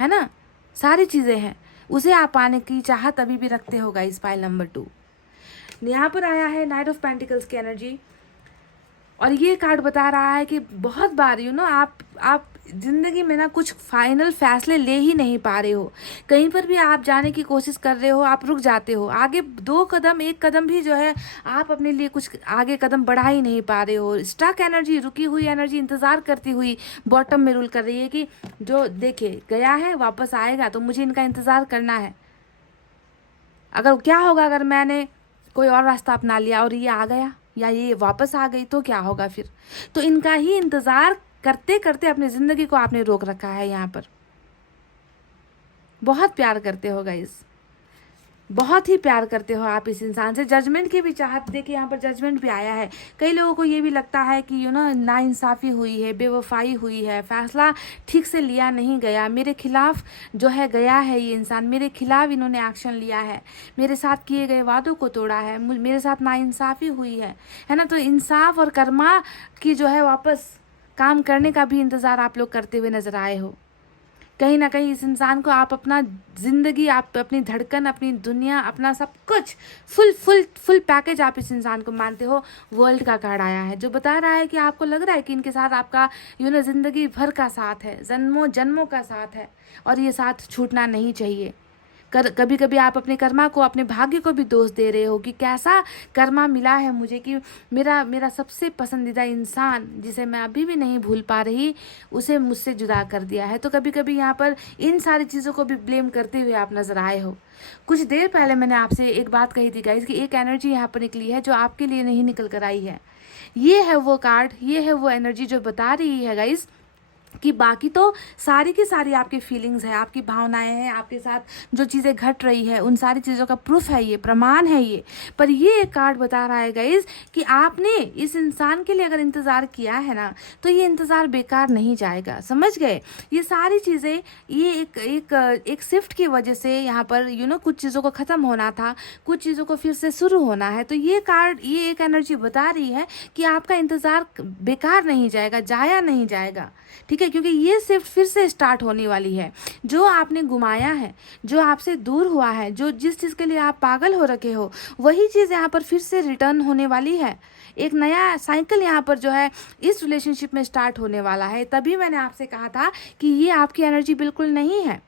ना, सारी चीज़ें हैं, उसे आप पाने की चाहत अभी भी रखते हो गाइस। पाइल नंबर 2 यहाँ पर आया है नाइट ऑफ पेंटिकल्स की एनर्जी, और ये कार्ड बता रहा है कि बहुत बार आप ज़िंदगी में ना कुछ फाइनल फैसले ले ही नहीं पा रहे हो, कहीं पर भी आप जाने की कोशिश कर रहे हो, आप रुक जाते हो, आगे 2 कदम 1 कदम भी जो है आप अपने लिए कुछ आगे कदम बढ़ा ही नहीं पा रहे हो। स्टक एनर्जी, रुकी हुई एनर्जी, इंतज़ार करती हुई बॉटम में रूल कर रही है कि जो देखे गया है वापस आएगा, तो मुझे इनका इंतज़ार करना है। अगर क्या होगा अगर मैंने कोई और रास्ता अपना लिया और ये आ गया या ये वापस आ गई, तो क्या होगा फिर? तो इनका ही इंतज़ार करते करते अपनी ज़िंदगी को आपने रोक रखा है। यहाँ पर बहुत प्यार करते हो गाइस, बहुत ही प्यार करते हो आप इस इंसान से। जजमेंट की भी चाहत, देखिए यहाँ पर जजमेंट भी आया है। कई लोगों को ये भी लगता है कि नाइंसाफ़ी हुई है, बेवफाई हुई है, फैसला ठीक से लिया नहीं गया, मेरे खिलाफ जो है गया है ये इंसान, मेरे खिलाफ इन्होंने एक्शन लिया है, मेरे साथ किए गए वादों को तोड़ा है, मेरे साथ नाइंसाफ़ी हुई है ना। तो इंसाफ और कर्मा की जो है वापस काम करने का भी इंतज़ार आप लोग करते हुए नज़र आए हो। कहीं ना कहीं इस इंसान को आप अपना ज़िंदगी, आप अपनी धड़कन, अपनी दुनिया, अपना सब कुछ फुल पैकेज आप इस इंसान को मानते हो। वर्ल्ड का कार्ड आया है जो बता रहा है कि आपको लग रहा है कि इनके साथ आपका ज़िंदगी भर का साथ है, जन्मों जन्मों का साथ है, और ये साथ छूटना नहीं चाहिए। कभी कभी आप अपने कर्मा को, अपने भाग्य को भी दोष दे रहे हो कि कैसा कर्मा मिला है मुझे कि मेरा सबसे पसंदीदा इंसान, जिसे मैं अभी भी नहीं भूल पा रही, उसे मुझसे जुदा कर दिया है। तो कभी कभी यहाँ पर इन सारी चीज़ों को भी ब्लेम करते हुए आप नजर आए हो। कुछ देर पहले मैंने आपसे एक बात कही थी गाइज कि एक एनर्जी यहाँ पर निकली है जो आपके लिए नहीं निकल कर आई है। ये है वो कार्ड, ये है वो एनर्जी जो बता रही है गाइज कि बाकी तो सारी की सारी आपकी फीलिंग्स है, आपकी भावनाएं हैं, आपके साथ जो चीज़ें घट रही है उन सारी चीज़ों का प्रूफ है, ये प्रमाण है ये। पर ये एक कार्ड बता रहा है गाइज कि आपने इस इंसान के लिए अगर इंतज़ार किया है ना, तो ये इंतज़ार बेकार नहीं जाएगा। समझ गए? ये सारी चीज़ें ये एक शिफ्ट की वजह से यहाँ पर कुछ चीज़ों को ख़त्म होना था, कुछ चीज़ों को फिर से शुरू होना है। तो ये कार्ड, ये एक एनर्जी बता रही है कि आपका इंतज़ार बेकार नहीं जाएगा, जाया नहीं जाएगा। ठीक है, क्योंकि ये शिफ्ट फिर से स्टार्ट होने वाली है। जो आपने गुमाया है, जो आपसे दूर हुआ है, जो जिस चीज़ के लिए आप पागल हो रखे हो, वही चीज़ यहाँ पर फिर से रिटर्न होने वाली है। एक नया साइकिल यहाँ पर जो है इस रिलेशनशिप में स्टार्ट होने वाला है। तभी मैंने आपसे कहा था कि ये आपकी एनर्जी बिल्कुल नहीं है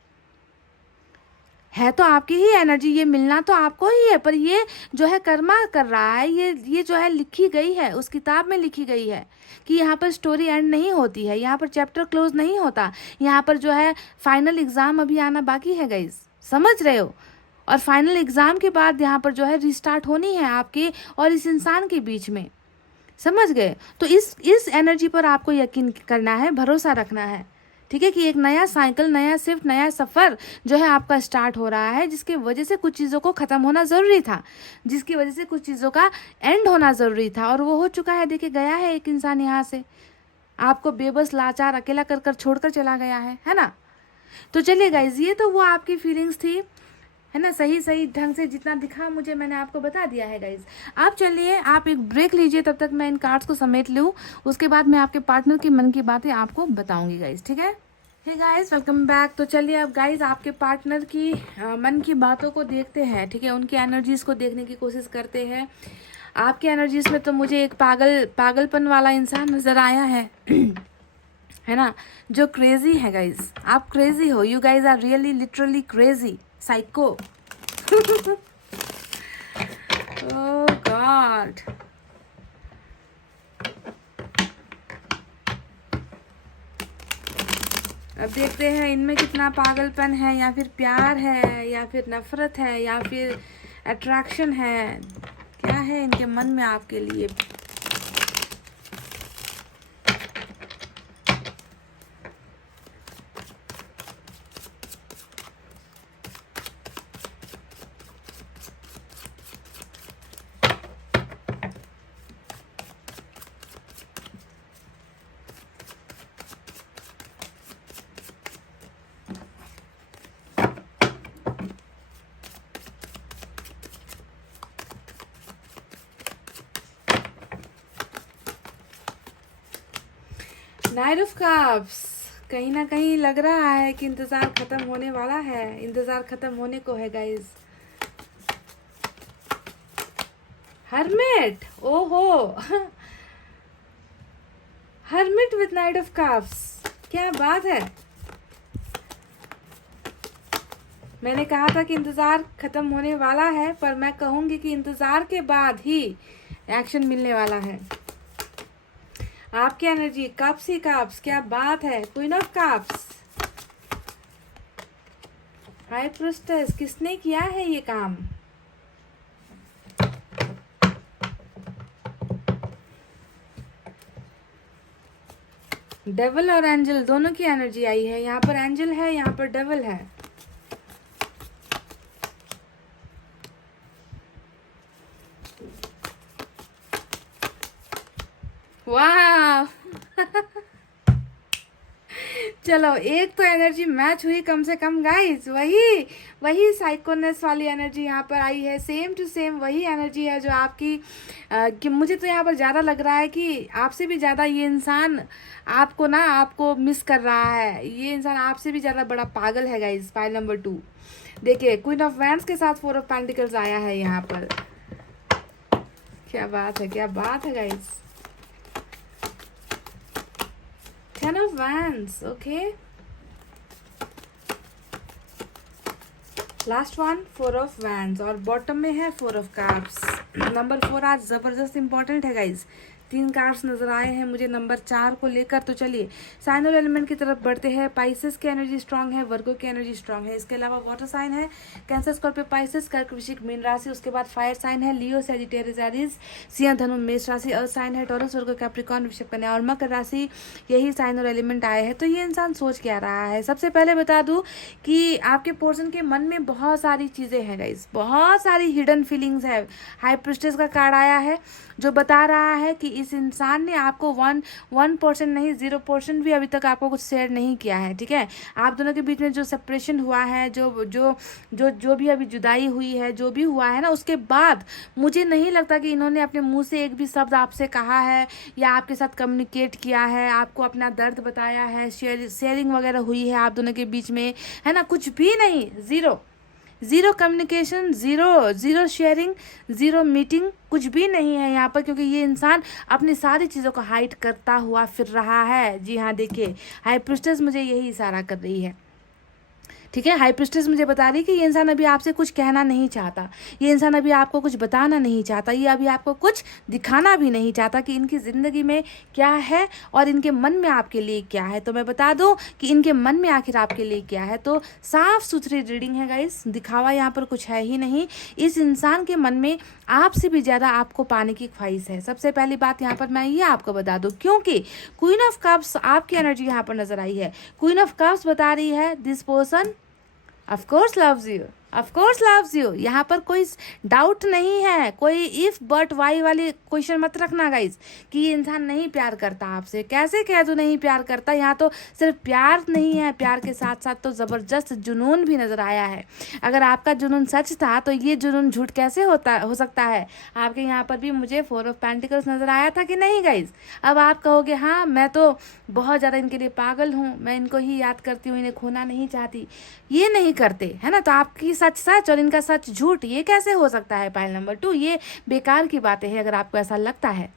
तो आपकी ही एनर्जी, ये मिलना तो आपको ही है, पर ये जो है कर्मा कर रहा है, ये जो है लिखी गई है, उस किताब में लिखी गई है कि यहाँ पर स्टोरी एंड नहीं होती है, यहाँ पर चैप्टर क्लोज नहीं होता, यहाँ पर जो है फाइनल एग्ज़ाम अभी आना बाकी है गाइज, समझ रहे हो? और फाइनल एग्ज़ाम के बाद यहाँ पर जो है रिस्टार्ट होनी है आपके और इस इंसान के बीच में। समझ गए? तो इस एनर्जी पर आपको यकीन करना है, भरोसा रखना है। ठीक है, कि एक नया साइकिल, नया शिफ्ट, नया सफ़र जो है आपका स्टार्ट हो रहा है, जिसकी वजह से कुछ चीज़ों को ख़त्म होना ज़रूरी था, जिसकी वजह से कुछ चीज़ों का एंड होना ज़रूरी था, और वो हो चुका है। देखिए, गया है एक इंसान यहाँ से, आपको बेबस, लाचार, अकेला कर छोड़कर चला गया है ना। तो चलिए गाइज, ये तो वो आपकी फीलिंग्स थी, है ना। सही ढंग से जितना दिखा मुझे, मैंने आपको बता दिया है गाइज। अब चलिए आप एक ब्रेक लीजिए, तब तक मैं इन कार्ड्स को समेट लूँ, उसके बाद मैं आपके पार्टनर की मन की बातें आपको बताऊंगी गाइज। ठीक है? Hey guys, welcome back. तो चलिए अब गाइज आपके पार्टनर की मन की बातों को देखते हैं। ठीक है, उनकी एनर्जीज को देखने की कोशिश करते हैं। आपकी एनर्जीज में तो मुझे एक पागलपन वाला इंसान नजर आया है है ना, जो क्रेजी है गाइज। आप क्रेजी हो, you guys are really literally crazy, psycho. Oh god. अब देखते हैं इनमें कितना पागलपन है, या फिर प्यार है, या फिर नफरत है, या फिर अट्रैक्शन है। क्या है इनके मन में आपके लिए? नाइट ऑफ कप्स, कहीं ना कहीं लग रहा है कि इंतजार खत्म होने वाला है, इंतजार खत्म होने को है गाइस। हर्मिट, ओहो hermit with night of cups, क्या बात है। मैंने कहा था कि इंतजार खत्म होने वाला है, पर मैं कहूंगी कि इंतजार के बाद ही एक्शन मिलने वाला है। आपकी एनर्जी कप्स ही कप्स, क्या बात है। Queen of cups, high priestess, किसने किया है ये काम। डेविल और एंजल दोनों की एनर्जी आई है। यहाँ पर एंजल है, यहाँ पर डेविल है। वाह चलो, एक तो एनर्जी मैच हुई कम से कम गाइस। वही साइकोनेस वाली एनर्जी यहाँ पर आई है, सेम टू सेम वही एनर्जी है जो आपकी कि मुझे तो यहाँ पर ज़्यादा लग रहा है कि आपसे भी ज़्यादा ये इंसान आपको मिस कर रहा है। ये इंसान आपसे भी ज़्यादा बड़ा पागल है गाइस। फाइल नंबर 2 देखिए, क्वीन ऑफ वैंड्स के साथ 4 ऑफ पेंटिकल्स आया है यहाँ पर। क्या बात है, क्या बात है guys. 10 of wands, okay. Last one 4 of wands और बॉटम में है 4 ऑफ कार्ड्स। नंबर 4 आज जबरदस्त इंपॉर्टेंट है गाइज। 3 कार्ड्स नजर आए हैं मुझे नंबर 4 को लेकर। तो चलिए साइन और एलिमेंट की तरफ बढ़ते हैं। पाइसेस की एनर्जी स्ट्रांग है, वर्गो की एनर्जी स्ट्रांग है। इसके अलावा वाटर साइन है कैंसर, स्कॉर्पियो, पाइसेस, कर्क, वृश्चिक, मीन राशि। उसके बाद फायर साइन है लियो, सैजिटेरियस, एरीज, सिंह, धनु, मेष राशि। अर्थ साइन है टॉरस, वर्गो, कैप्रिकॉर्न, वृषभ, कन्या और मकर राशि। यही साइन और एलिमेंट आए हैं। तो ये इंसान सोच क्या रहा है। सबसे पहले बता दूं कि आपके पर्सन के मन में बहुत सारी चीजें हैं गाइस, बहुत सारी हिडन फीलिंग्स है। हाई प्रिस्टेस का कार्ड आया है जो बता रहा है कि इस इंसान ने आपको 1% नहीं 0% भी अभी तक आपको कुछ शेयर नहीं किया है। ठीक है, आप दोनों के बीच में जो सेपरेशन हुआ है, जो भी अभी जुदाई हुई है, जो भी हुआ है ना, उसके बाद मुझे नहीं लगता कि इन्होंने अपने मुंह से एक भी शब्द आपसे कहा है या आपके साथ कम्युनिकेट किया है, आपको अपना दर्द बताया है, शेयरिंग वगैरह हुई है आप दोनों के बीच में, है ना। कुछ भी नहीं, zero communication, zero sharing, zero meeting, कुछ भी नहीं है यहाँ पर। क्योंकि ये इंसान अपनी सारी चीज़ों को हाइड करता हुआ फिर रहा है। जी हाँ, देखिए हाई प्रिस्टेस मुझे यही इशारा कर रही है। ठीक है, हाई प्रिस्टेस मुझे बता रही कि ये इंसान अभी आपसे कुछ कहना नहीं चाहता, ये इंसान अभी आपको कुछ बताना नहीं चाहता, ये अभी आपको कुछ दिखाना भी नहीं चाहता कि इनकी ज़िंदगी में क्या है और इनके मन में आपके लिए क्या है। तो मैं बता दूं कि इनके मन में आखिर आपके लिए क्या है। तो साफ सुथरी रीडिंग है गाइस, दिखावा यहाँ पर कुछ है ही नहीं। इस इंसान के मन में आपसे भी ज़्यादा आपको पाने की ख्वाहिश है। सबसे पहली बात यहाँ पर मैं ये आपको बता दूं, क्योंकि क्वीन ऑफ कप्स आपकी एनर्जी यहाँ पर नजर आई है। क्वीन ऑफ कप्स बता रही है this person of course loves you। यहाँ पर कोई डाउट नहीं है, कोई इफ बट वाई वाली क्वेश्चन मत रखना गाइज कि ये इंसान नहीं प्यार करता आपसे। कैसे कह दो नहीं प्यार करता, यहाँ तो सिर्फ प्यार नहीं है, प्यार के साथ साथ तो ज़बरदस्त जुनून भी नज़र आया है। अगर आपका जुनून सच था तो ये जुनून झूठ कैसे हो सकता है। आपके यहाँ पर भी मुझे 4 ऑफ पेंटिकल्स नज़र आया था कि नहीं गाइज। अब आप कहोगे हाँ मैं तो बहुत ज़्यादा इनके लिए पागल हूँ, मैं इनको ही याद करती हूँ, इन्हें खोना नहीं चाहती। ये नहीं करते, है ना। तो आपकी सच और इनका सच झूठ, ये कैसे हो सकता है। पाइल नंबर 2, ये बेकार की बातें हैं अगर आपको ऐसा लगता है।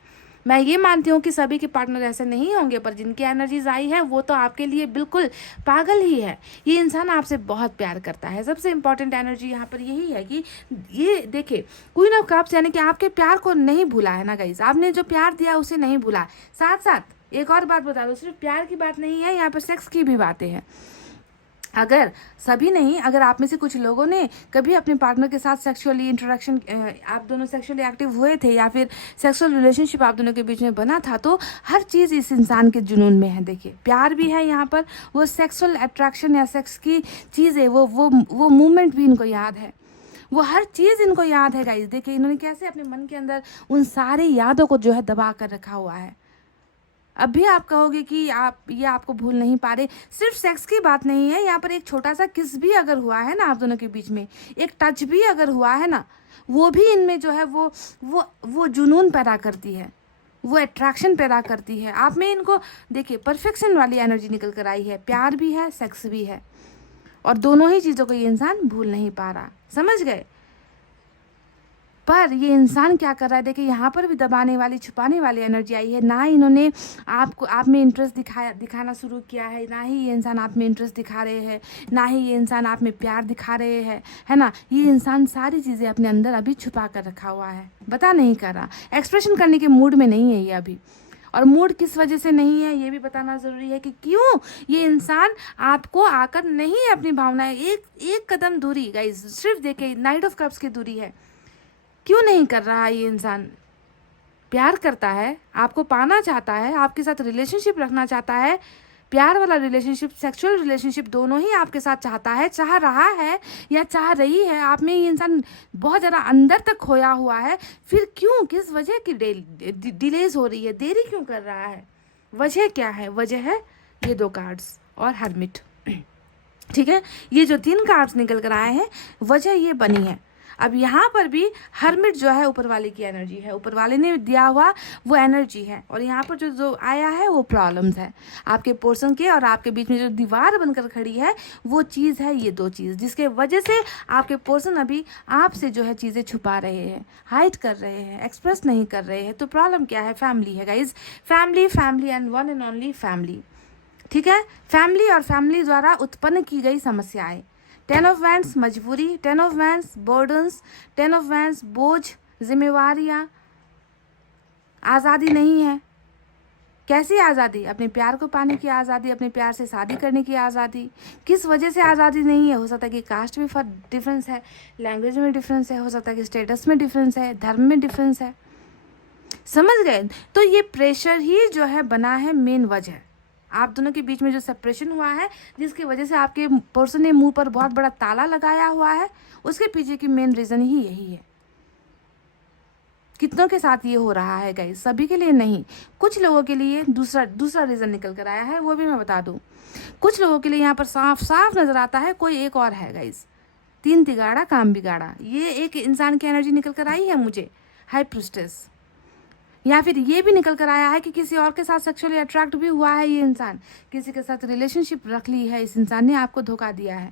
मैं ये मानती हूँ कि सभी के पार्टनर ऐसे नहीं होंगे, पर जिनकी एनर्जीज आई है वो तो आपके लिए बिल्कुल पागल ही है। ये इंसान आपसे बहुत प्यार करता है। सबसे इंपॉर्टेंट एनर्जी यहाँ पर यही है कि ये देखिए क्वीन ऑफ कप्स यानी कि आपके प्यार को नहीं भूला है ना गाइस। आपने जो प्यार दिया उसे नहीं भूला। साथ साथ एक और बात बता दो, सिर्फ प्यार की बात नहीं है, यहाँ पर सेक्स की भी बातें हैं। अगर सभी नहीं, अगर आप में से कुछ लोगों ने कभी अपने पार्टनर के साथ सेक्सुअली इंटरेक्शन, आप दोनों सेक्सुअली एक्टिव हुए थे या फिर सेक्सुअल रिलेशनशिप आप दोनों के बीच में बना था, तो हर चीज़ इस इंसान के जुनून में है। देखिए प्यार भी है यहाँ पर, वो सेक्सुअल अट्रैक्शन या सेक्स की चीज़ है, वो मूवमेंट भी इनको याद है, वो हर चीज़ इनको याद है गाइस। देखिए इन्होंने कैसे अपने मन के अंदर उन सारी यादों को जो है दबा कर रखा हुआ है। अब भी आप कहोगे कि ये आपको भूल नहीं पा रहे। सिर्फ सेक्स की बात नहीं है, यहाँ पर एक छोटा सा किस भी अगर हुआ है ना आप दोनों के बीच में, एक टच भी अगर हुआ है ना, वो भी इनमें जो है वो जुनून पैदा करती है। वो अट्रैक्शन पैदा करती है आप में। इनको देखिए परफेक्शन वाली एनर्जी निकल कर आई है, प्यार भी है, सेक्स भी है, और दोनों ही चीज़ों को ये इंसान भूल नहीं पा रहा, समझ गए। पर ये इंसान क्या कर रहा है, देखिए यहाँ पर भी दबाने वाली छुपाने वाली एनर्जी आई है। ना इन्होंने आप में इंटरेस्ट दिखाना शुरू किया है, ना ही ये इंसान आप में इंटरेस्ट दिखा रहे हैं, ना ही ये इंसान आप में प्यार दिखा रहे हैं, है ना। ये इंसान सारी चीज़ें अपने अंदर अभी छुपा कर रखा हुआ है, बता नहीं कर रहा, एक्सप्रेशन करने के मूड में नहीं है ये अभी। और मूड किस वजह से नहीं है ये भी बताना ज़रूरी है कि क्यों ये इंसान आपको आकर नहीं अपनी भावनाएं एक कदम दूरी, गाइस सिर्फ देखे नाइट ऑफ कप्स की दूरी है, क्यों नहीं कर रहा है ये इंसान। प्यार करता है, आपको पाना चाहता है, आपके साथ रिलेशनशिप रखना चाहता है, प्यार वाला रिलेशनशिप, सेक्सुअल रिलेशनशिप दोनों ही आपके साथ चाहता है, चाह रहा है या चाह रही है। आप में ये इंसान बहुत ज़्यादा अंदर तक खोया हुआ है, फिर क्यों, किस वजह की डिलेज हो रही है, देरी क्यों कर रहा है, वजह क्या है। वजह है ये 2 कार्ड्स और हर्मिट, ठीक है। ये जो 3 कार्ड्स निकल कर आए हैं वजह ये बनी है। अब यहाँ पर भी हर्मिट जो है ऊपर वाले की एनर्जी है, ऊपर वाले ने दिया हुआ वो एनर्जी है, और यहाँ पर जो आया है वो प्रॉब्लम्स है आपके पर्सन के और आपके बीच में जो दीवार बनकर खड़ी है वो चीज़ है, ये 2 चीज़ जिसके वजह से आपके पर्सन अभी आपसे जो है चीज़ें छुपा रहे हैं, हाइड कर रहे हैं, एक्सप्रेस नहीं कर रहे हैं। तो प्रॉब्लम क्या है, फैमिली है guys, family and one and only family, ठीक है। फैमिली और फैमिली द्वारा उत्पन्न की गई समस्याएं, 10 ऑफ वैंड्स मजबूरी, 10 of wands burdens, 10 of wands बोझ, जिम्मेवारियाँ, आज़ादी नहीं है। कैसी आज़ादी, अपने प्यार को पाने की आज़ादी, अपने प्यार से शादी करने की आज़ादी। किस वजह से आज़ादी नहीं है, हो सकता है कि कास्ट में डिफरेंस है, लैंग्वेज में डिफरेंस है, हो सकता है कि स्टेटस में डिफरेंस है, धर्म में डिफरेंस है, समझ गए। तो ये प्रेशर ही जो है बना है मेन वजह, आप दोनों के बीच में जो सेपरेशन हुआ है जिसकी वजह से आपके पर्सन ने मुंह पर बहुत बड़ा ताला लगाया हुआ है, उसके पीछे की मेन रीज़न ही यही है। कितनों के साथ ये हो रहा है गाइस, सभी के लिए नहीं, कुछ लोगों के लिए दूसरा रीज़न निकल कर आया है, वो भी मैं बता दूं। कुछ लोगों के लिए यहाँ पर साफ साफ नज़र आता है कोई एक और है गाइस, 3 तिगाड़ा काम बिगाड़ा, ये एक इंसान की एनर्जी निकल कर आई है मुझे, हाई प्रिस्टेस। या फिर ये भी निकल कर आया है कि किसी और के साथ सेक्सुअली अट्रैक्ट भी हुआ है ये इंसान, किसी के साथ रिलेशनशिप रख ली है इस इंसान ने, आपको धोखा दिया है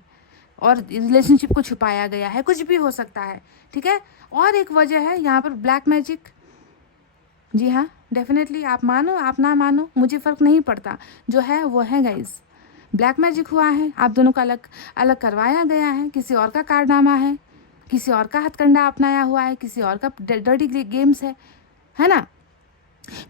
और रिलेशनशिप को छुपाया गया है, कुछ भी हो सकता है, ठीक है। और एक वजह है यहाँ पर ब्लैक मैजिक, जी हाँ डेफिनेटली, आप मानो आप ना मानो मुझे फ़र्क नहीं पड़ता, जो है वो है गाइस, ब्लैक मैजिक हुआ है, आप दोनों का अलग अलग करवाया गया है, किसी और का कारनामा है, किसी और का हथकंडा अपनाया हुआ है, किसी और का डर्टी गेम्स है ना।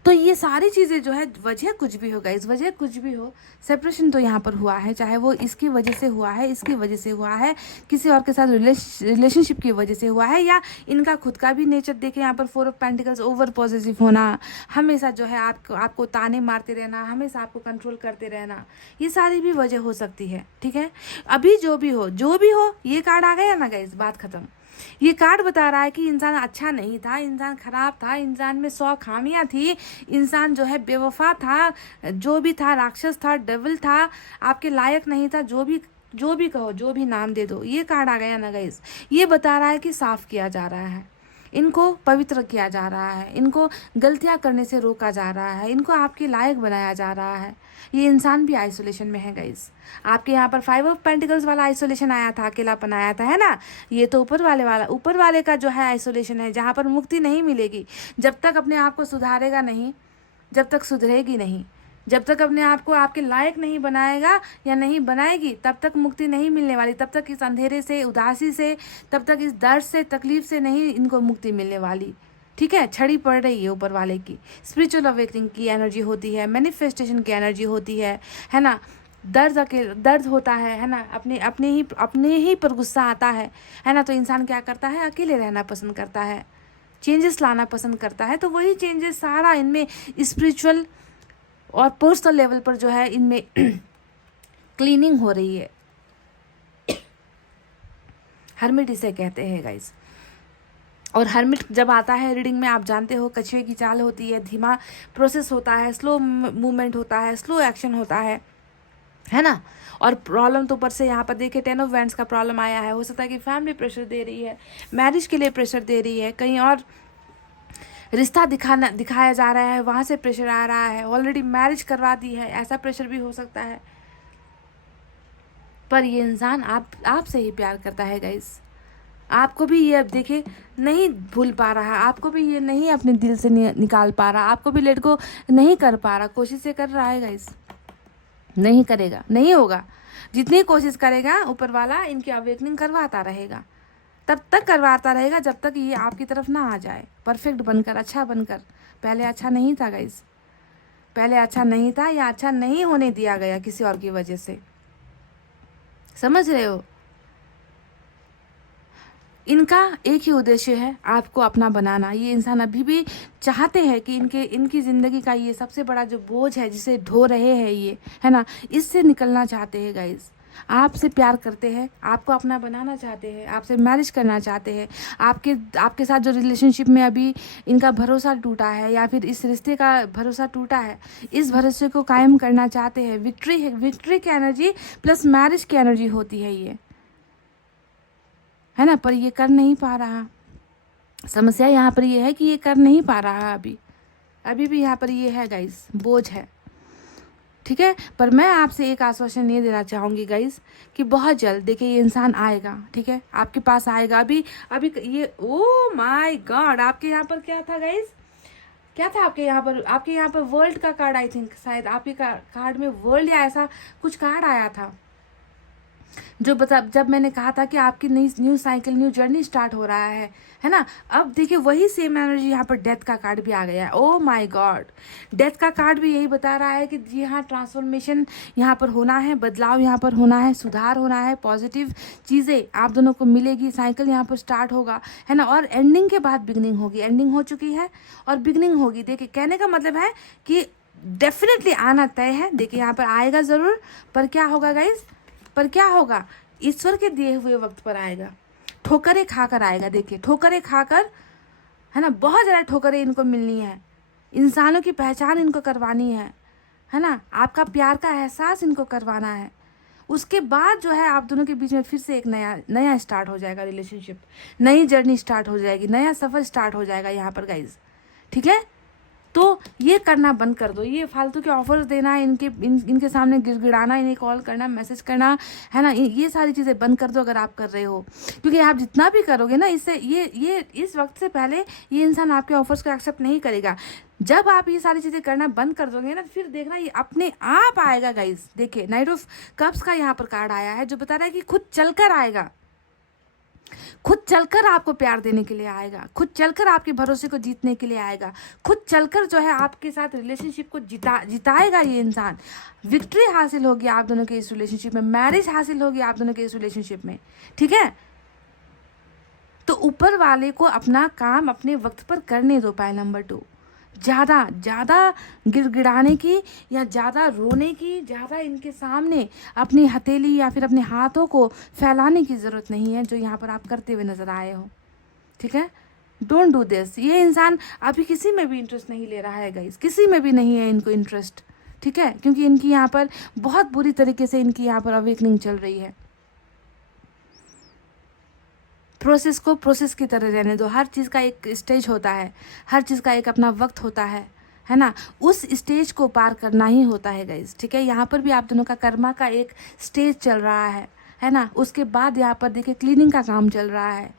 तो ये सारी चीज़ें जो है, वजह कुछ भी हो गाइस, वजह कुछ भी हो, सेपरेशन तो यहाँ पर हुआ है, चाहे वो इसकी वजह से हुआ है, इसकी वजह से हुआ है, किसी और के साथ रिलेशनशिप की वजह से हुआ है, या इनका खुद का भी नेचर देखें यहाँ पर 4 ऑफ पेंटिकल्स, ओवर पॉजिटिव होना, हमेशा जो है आपको ताने मारते रहना, हमेशा आपको कंट्रोल करते रहना, ये सारी भी वजह हो सकती है, ठीक है। अभी जो भी हो ये कार्ड आ गया ना गाइस, बात खत्म। ये कार्ड बता रहा है कि इंसान अच्छा नहीं था, इंसान खराब था, इंसान में 100 खामियां थी, इंसान जो है बेवफा था, जो भी था राक्षस था, डेविल था, आपके लायक नहीं था, जो भी कहो, जो भी नाम दे दो, ये कार्ड आ गया ना गाइस। ये बता रहा है कि साफ किया जा रहा है, इनको पवित्र किया जा रहा है, इनको गलतियां करने से रोका जा रहा है, इनको आपके लायक बनाया जा रहा है। ये इंसान भी आइसोलेशन में है गाइस, आपके यहाँ पर 5 ऑफ पेंटिकल्स वाला आइसोलेशन आया था, अकेलापन आया था, है ना। ये तो ऊपर वाले का जो है आइसोलेशन है, जहाँ पर मुक्ति नहीं मिलेगी जब तक अपने आप को सुधारेगा नहीं, जब तक सुधरेगी नहीं, जब तक अपने आप को आपके लायक नहीं बनाएगा या नहीं बनाएगी, तब तक मुक्ति नहीं मिलने वाली, तब तक इस अंधेरे से, उदासी से, तब तक इस दर्द से, तकलीफ से नहीं इनको मुक्ति मिलने वाली, ठीक है। छड़ी पड़ रही है ऊपर वाले की, स्पिरिचुअल अवेकनिंग की एनर्जी होती है, मैनिफेस्टेशन की एनर्जी होती है ना। दर्द होता है ना, अपने ही पर गुस्सा आता है ना। तो इंसान क्या करता है, अकेले रहना पसंद करता है, चेंजेस लाना पसंद करता है। तो वही चेंजेस सारा इनमें स्पिरिचुअल और पर्सनल लेवल पर जो है इनमें क्लीनिंग हो रही है। हर्मिट इसे कहते हैं गाइस। और हर्मिट जब आता है रीडिंग में, आप जानते हो कछुए की चाल होती है, धीमा प्रोसेस होता है, स्लो मूवमेंट होता है, स्लो एक्शन होता है ना। और प्रॉब्लम तो ऊपर से यहाँ पर देखिए 10 ऑफ वैंड्स का प्रॉब्लम आया है, हो सकता है कि फैमिली प्रेशर दे रही है, मैरिज के लिए प्रेशर दे रही है, कहीं और रिश्ता दिखाया जा रहा है, वहाँ से प्रेशर आ रहा है, ऑलरेडी मैरिज करवा दी है, ऐसा प्रेशर भी हो सकता है। पर ये इंसान आपसे ही प्यार करता है गाइस। आपको भी ये अब देखिए नहीं भूल पा रहा, आपको भी ये नहीं अपने दिल से निकाल पा रहा, आपको भी लेट को नहीं कर पा रहा। कोशिश ये कर रहा है गाइस, नहीं करेगा, नहीं होगा। जितनी कोशिश करेगा ऊपर वाला इनकी अवेकनिंग करवाता रहेगा, तब तक करवाता रहेगा जब तक ये आपकी तरफ ना आ जाए परफेक्ट बनकर, अच्छा बनकर। पहले अच्छा नहीं था गाइस, पहले अच्छा नहीं था, या अच्छा नहीं होने दिया गया किसी और की वजह से, समझ रहे हो। इनका एक ही उद्देश्य है, आपको अपना बनाना। ये इंसान अभी भी चाहते हैं कि इनकी ज़िंदगी का ये सबसे बड़ा जो बोझ है जिसे ढो रहे हैं ये, है ना, इससे निकलना चाहते हैं गाइस। आपसे प्यार करते हैं, आपको अपना बनाना चाहते हैं, आपसे मैरिज करना चाहते हैं। आपके साथ जो रिलेशनशिप में अभी इनका भरोसा टूटा है, या फिर इस रिश्ते का भरोसा टूटा है, इस भरोसे को कायम करना चाहते हैं। विक्ट्री की एनर्जी प्लस मैरिज की एनर्जी होती है ये, है ना। पर ये कर नहीं पा रहा। समस्या यहाँ पर ये है कि ये कर नहीं पा रहा अभी भी यहाँ पर ये है गाइस, बोझ है, ठीक है। पर मैं आपसे एक आश्वासन ये देना चाहूँगी गाइस कि बहुत जल्द देखिए ये इंसान आएगा, ठीक है, आपके पास आएगा। अभी ये ओ माय गॉड, आपके यहाँ पर क्या था गाइस, क्या था आपके यहाँ पर वर्ल्ड का कार्ड, आई थिंक शायद आपके कार्ड में वर्ल्ड या ऐसा कुछ कार्ड आया था, जो जब मैंने कहा था कि आपकी new cycle, new journey start हो रहा है ना। अब देखिए वही सेम एनर्जी यहाँ पर डेथ का कार्ड भी आ गया है। ओह माय गॉड, डेथ का कार्ड भी यही बता रहा है कि जी हाँ, ट्रांसफॉर्मेशन यहाँ पर होना है, बदलाव यहाँ पर होना है, सुधार होना है, पॉजिटिव चीज़ें आप दोनों को मिलेगी, साइकिल यहाँ पर स्टार्ट होगा, है ना। और एंडिंग के बाद बिगनिंग होगी, एंडिंग हो चुकी है और बिगनिंग होगी। देखिए कहने का मतलब है कि डेफिनेटली आना तय है। देखिए यहाँ पर आएगा ज़रूर, पर क्या होगा गाइज, पर क्या होगा, ईश्वर के दिए हुए वक्त पर आएगा, ठोकरें खाकर आएगा। देखिए ठोकरें खाकर, है ना, बहुत ज़्यादा ठोकरें इनको मिलनी है, इंसानों की पहचान इनको करवानी है ना, आपका प्यार का एहसास इनको करवाना है। उसके बाद जो है आप दोनों के बीच में फिर से एक नया स्टार्ट हो जाएगा रिलेशनशिप, नई जर्नी स्टार्ट हो जाएगी, नया सफ़र स्टार्ट हो जाएगा यहाँ पर गाइज, ठीक है। तो ये करना बंद कर दो, ये फालतू के ऑफर्स देना, इनके सामने गिड़गिड़ाना, इन्हें कॉल करना, मैसेज करना, है ना, ये सारी चीज़ें बंद कर दो अगर आप कर रहे हो। क्योंकि आप जितना भी करोगे ना, इससे ये इस वक्त से पहले ये इंसान आपके ऑफर्स को एक्सेप्ट नहीं करेगा। जब आप ये सारी चीज़ें करना बंद कर दोगे ना, फिर देखना ये अपने आप आएगा गाइस। देखिए नाइट ऑफ कप्स का यहाँ पर कार्ड आया है, जो बता रहा है कि खुद चलकर आएगा, खुद चलकर आपको प्यार देने के लिए आएगा, खुद चलकर आपके भरोसे को जीतने के लिए आएगा, खुद चलकर जो है आपके साथ रिलेशनशिप को जिताएगा ये इंसान। विक्ट्री हासिल होगी आप दोनों के इस रिलेशनशिप में, मैरिज हासिल होगी आप दोनों के इस रिलेशनशिप में, ठीक है। तो ऊपर वाले को अपना काम अपने वक्त पर करने दो। पॉइंट नंबर 2, ज़्यादा गिड़गिड़ाने की या ज़्यादा रोने की, ज़्यादा इनके सामने अपनी हथेली या फिर अपने हाथों को फैलाने की ज़रूरत नहीं है, जो यहाँ पर आप करते हुए नज़र आए हो, ठीक है। Don't do this. ये इंसान अभी किसी में भी इंटरेस्ट नहीं ले रहा है गाइस, किसी में भी नहीं है इनको इंटरेस्ट, ठीक है, क्योंकि इनकी यहाँ पर बहुत बुरी तरीके से इनकी यहाँ पर अवेकनिंग चल रही है। प्रोसेस को प्रोसेस की तरह रहने दो। हर चीज़ का एक स्टेज होता है, हर चीज़ का एक अपना वक्त होता है ना। उस स्टेज को पार करना ही होता है गाइस, ठीक है। यहाँ पर भी आप दोनों का कर्मा का एक स्टेज चल रहा है ना। उसके बाद यहाँ पर देखिए क्लीनिंग का काम चल रहा है,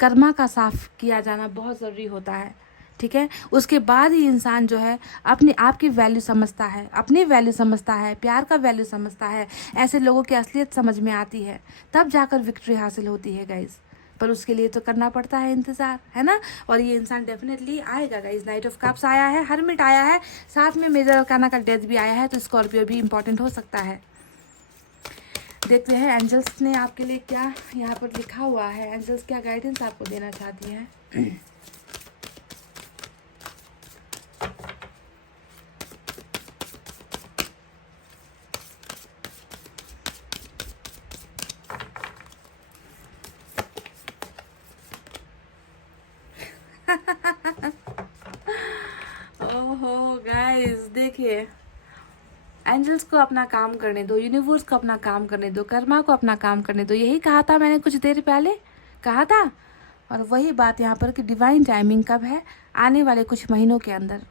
कर्मा का साफ किया जाना बहुत ज़रूरी होता है, ठीक है। उसके बाद ही इंसान जो है अपने आप की वैल्यू समझता है, अपनी वैल्यू समझता है, प्यार का वैल्यू समझता है, ऐसे लोगों की असलियत समझ में आती है, तब जाकर विक्ट्री हासिल होती है गाइस। पर उसके लिए तो करना पड़ता है इंतज़ार, है ना। और ये इंसान डेफिनेटली आएगा गाइस। नाइट ऑफ कप्स आया है, हर्मिट आया है, साथ में मेजर अरकाना का डेथ भी आया है, तो स्कॉर्पियो भी इंपॉर्टेंट हो सकता है। देखते हैं एंजल्स ने आपके लिए क्या यहाँ पर लिखा हुआ है, एंजल्स क्या गाइडेंस आपको देना चाहती हैं। ओहो गाइस, देखिए एंजल्स को अपना काम करने दो, यूनिवर्स को अपना काम करने दो, कर्मा को अपना काम करने दो। यही कहा था मैंने कुछ देर पहले, कहा था और वही बात यहाँ पर कि डिवाइन टाइमिंग कब है, आने वाले कुछ महीनों के अंदर,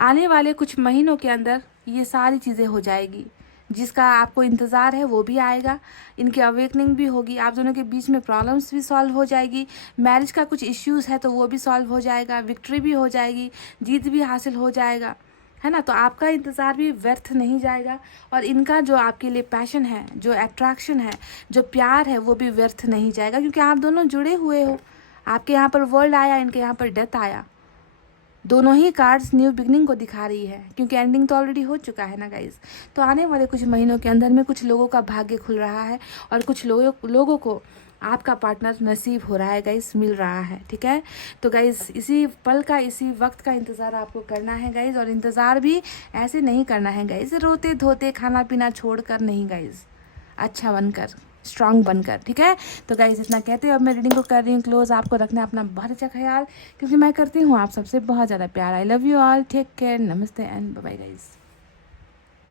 आने वाले कुछ महीनों के अंदर ये सारी चीज़ें हो जाएगी। जिसका आपको इंतज़ार है वो भी आएगा, इनकी अवेकनिंग भी होगी, आप दोनों के बीच में प्रॉब्लम्स भी सॉल्व हो जाएगी, मैरिज का कुछ इश्यूज़ है तो वो भी सॉल्व हो जाएगा, विक्ट्री भी हो जाएगी, जीत भी हासिल हो जाएगा, है ना। तो आपका इंतज़ार भी व्यर्थ नहीं जाएगा और इनका जो आपके लिए पैशन है, जो अट्रैक्शन है, जो प्यार है, वो भी व्यर्थ नहीं जाएगा, क्योंकि आप दोनों जुड़े हुए हो। आपके यहाँ पर वर्ल्ड आया, इनके यहाँ पर डेथ आया। दोनों ही कार्ड्स न्यू बिगनिंग को दिखा रही है, क्योंकि एंडिंग तो ऑलरेडी हो चुका है ना गाइज। तो आने वाले कुछ महीनों के अंदर में कुछ लोगों का भाग्य खुल रहा है और कुछ लोगों को आपका पार्टनर नसीब हो रहा है गाइज, मिल रहा है, ठीक है। तो गाइज इसी पल का, इसी वक्त का इंतज़ार आपको करना है गाइज, और इंतज़ार भी ऐसे नहीं करना है गाइज, रोते धोते खाना पीना छोड़कर नहीं गाइज, अच्छा बनकर, स्ट्रांग बनकर, ठीक है। तो गाइज इतना कहते हुए अब मैं रीडिंग को कर रही हूँ क्लोज। आपको रखना है अपना बहुत अच्छा ख्याल, क्योंकि मैं करती हूँ आप सबसे बहुत ज़्यादा प्यार। I love you all, take care, नमस्ते एंड बाय बाय गाइज।